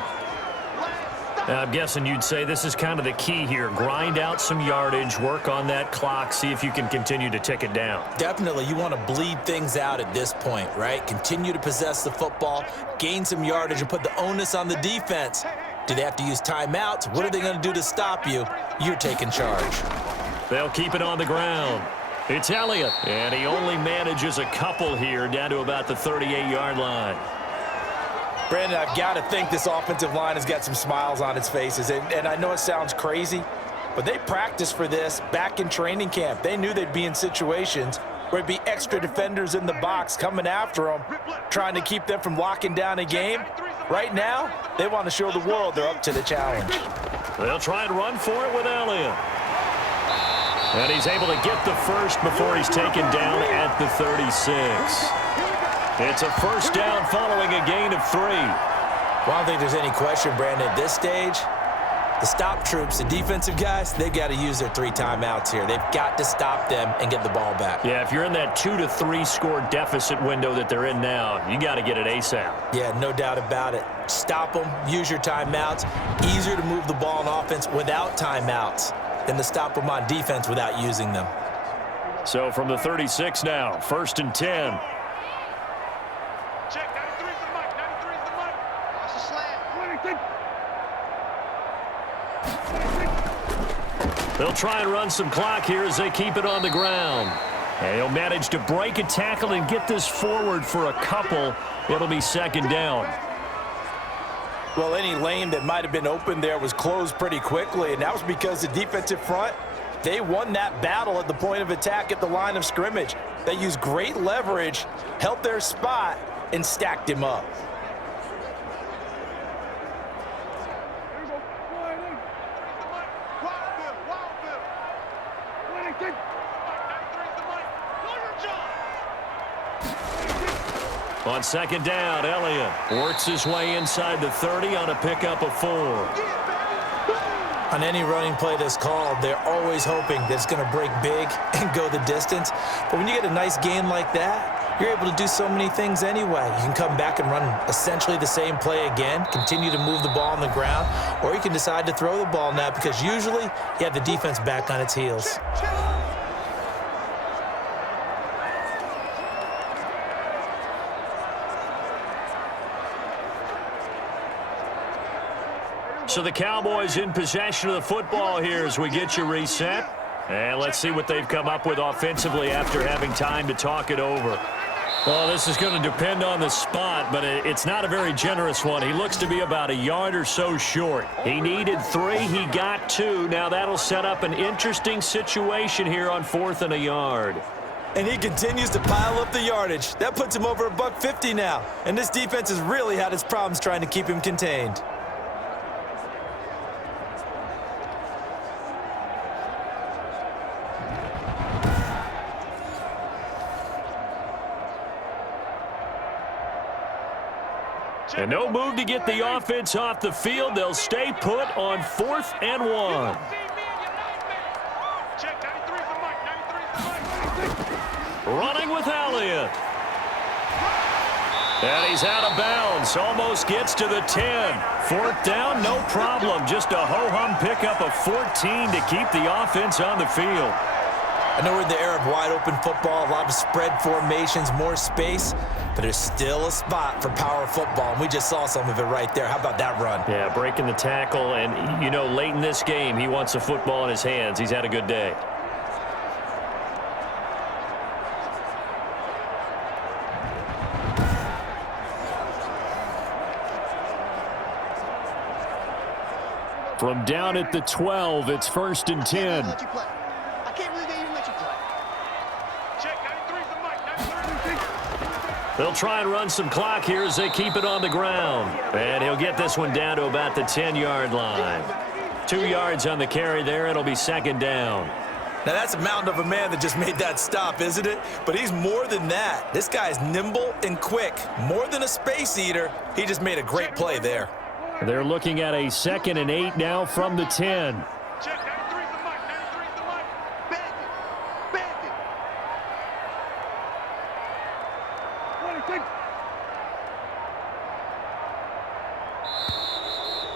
I'm guessing you'd say this is kind of the key here. Grind out some yardage, work on that clock, see if you can continue to tick it down. Definitely, you want to bleed things out at this point, right? Continue to possess the football, gain some yardage, and put the onus on the defense. Do they have to use timeouts? What are they going to do to stop you? You're taking charge. They'll keep it on the ground. It's Elliott, and he only manages a couple here down to about the 38-yard line. Brandon, I've got to think this offensive line has got some smiles on its faces. And I know it sounds crazy, but they practiced for this back in training camp. They knew they'd be in situations where it'd be extra defenders in the box coming after them, trying to keep them from locking down a game. Right now, they want to show the world they're up to the challenge. They'll try and run for it with Elliott. And he's able to get the first before he's taken down at the 36. It's a first down following a gain of 3. Well, I don't think there's any question, Brandon, at this stage, the stop troops, the defensive guys, they've got to use their 3 timeouts here. They've got to stop them and get the ball back. Yeah, if you're in that 2 to 3 score deficit window that they're in now, you got to get it ASAP. Yeah, no doubt about it. Stop them, use your timeouts. Easier to move the ball on offense without timeouts than to stop them on defense without using them. So from the 36 now, 1st and 10. Check, 93's the mic, 93's the mic. Watch the slant. They'll try and run some clock here as they keep it on the ground. And he'll manage to break a tackle and get this forward for a couple. It'll be 2nd down. Well, any lane that might have been open there was closed pretty quickly, and that was because the defensive front, they won that battle at the point of attack at the line of scrimmage. They used great leverage, held their spot, and stacked him up. On 2nd down, Elliott works his way inside the 30 on a pickup of 4. On any running play that's called, they're always hoping that it's going to break big and go the distance. But when you get a nice gain like that, you're able to do so many things anyway. You can come back and run essentially the same play again, continue to move the ball on the ground, or you can decide to throw the ball now because usually you have the defense back on its heels. So the Cowboys in possession of the football here as we get you reset. And let's see what they've come up with offensively after having time to talk it over. Well, this is going to depend on the spot, but it's not a very generous one. He looks to be about a yard or so short. He needed 3. He got 2. Now that'll set up an interesting situation here on 4th and a yard. And he continues to pile up the yardage. That puts him over $150 now. And this defense has really had its problems trying to keep him contained. And no move to get the offense off the field. They'll stay put on 4th and 1. Running with Elliott. And he's out of bounds. Almost gets to the 10. 4th down, no problem. Just a ho-hum pickup of 14 to keep the offense on the field. I know we're in the era of wide-open football, a lot of spread formations, more space. but there's still a spot for power football, and we just saw some of it right there. How about that run? Yeah, breaking the tackle, and, you know, late in this game, he wants the football in his hands. He's had a good day. From down at the 12, it's 1st and 10. I can't believe they even let you play. Check, 93's the mic, 93. They'll try and run some clock here as they keep it on the ground. And he'll get this one down to about the 10-yard line. 2 yards on the carry there. It'll be 2nd down. Now, that's a mountain of a man that just made that stop, isn't it? But he's more than that. This guy's nimble and quick. More than a space eater. He just made a great play there. They're looking at a 2nd and 8 now from the 10. Check, 93's the mic, 93's the mic. Bandit, bandit. 26.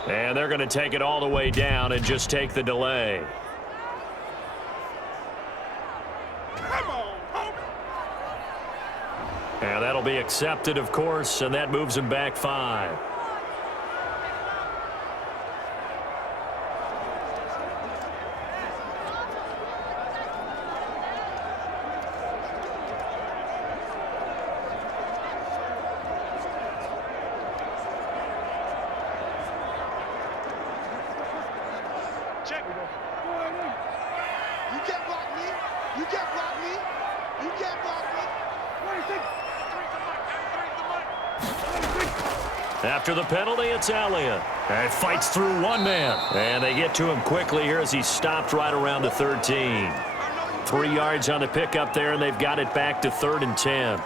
And they're going to take it all the way down and just take the delay. Come on, homie. And that'll be accepted, of course, and that moves him back 5. Check. You can't block me. You can't block me. You can't block me. 26. 93's the mic, 96. After the penalty, it's Elliott. And fights through one man. And they get to him quickly here as he stopped right around the 13. 3 yards on the pickup there, and they've got it back to 3rd and 10.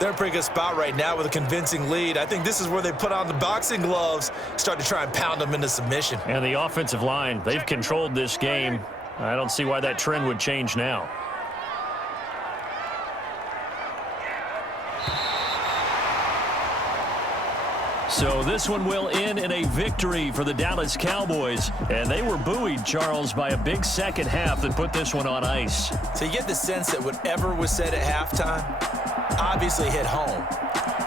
They're in a pretty good spot right now with a convincing lead. I think this is where they put on the boxing gloves, start to try and pound them into submission. And the offensive line, they've controlled this game. I don't see why that trend would change now. So this one will end in a victory for the Dallas Cowboys. And they were buoyed, Charles, by a big second half that put this one on ice. So you get the sense that whatever was said at halftime obviously hit home.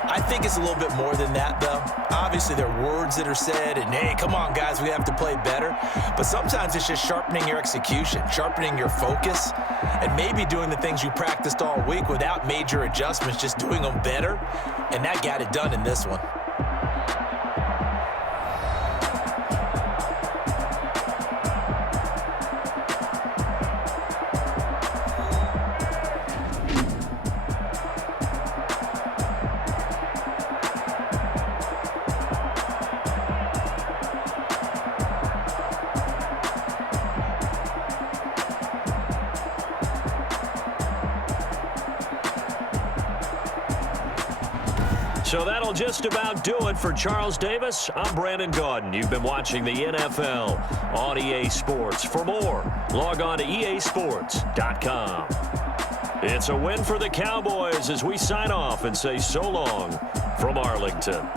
I think it's a little bit more than that, though. Obviously, there are words that are said, and, hey, come on, guys, we have to play better. But sometimes it's just sharpening your execution, sharpening your focus, and maybe doing the things you practiced all week without major adjustments, just doing them better. And that got it done in this one. So that'll just about do it for Charles Davis. I'm Brandon Gaudin. You've been watching the NFL on EA Sports. For more, log on to easports.com. It's a win for the Cowboys as we sign off and say so long from Arlington.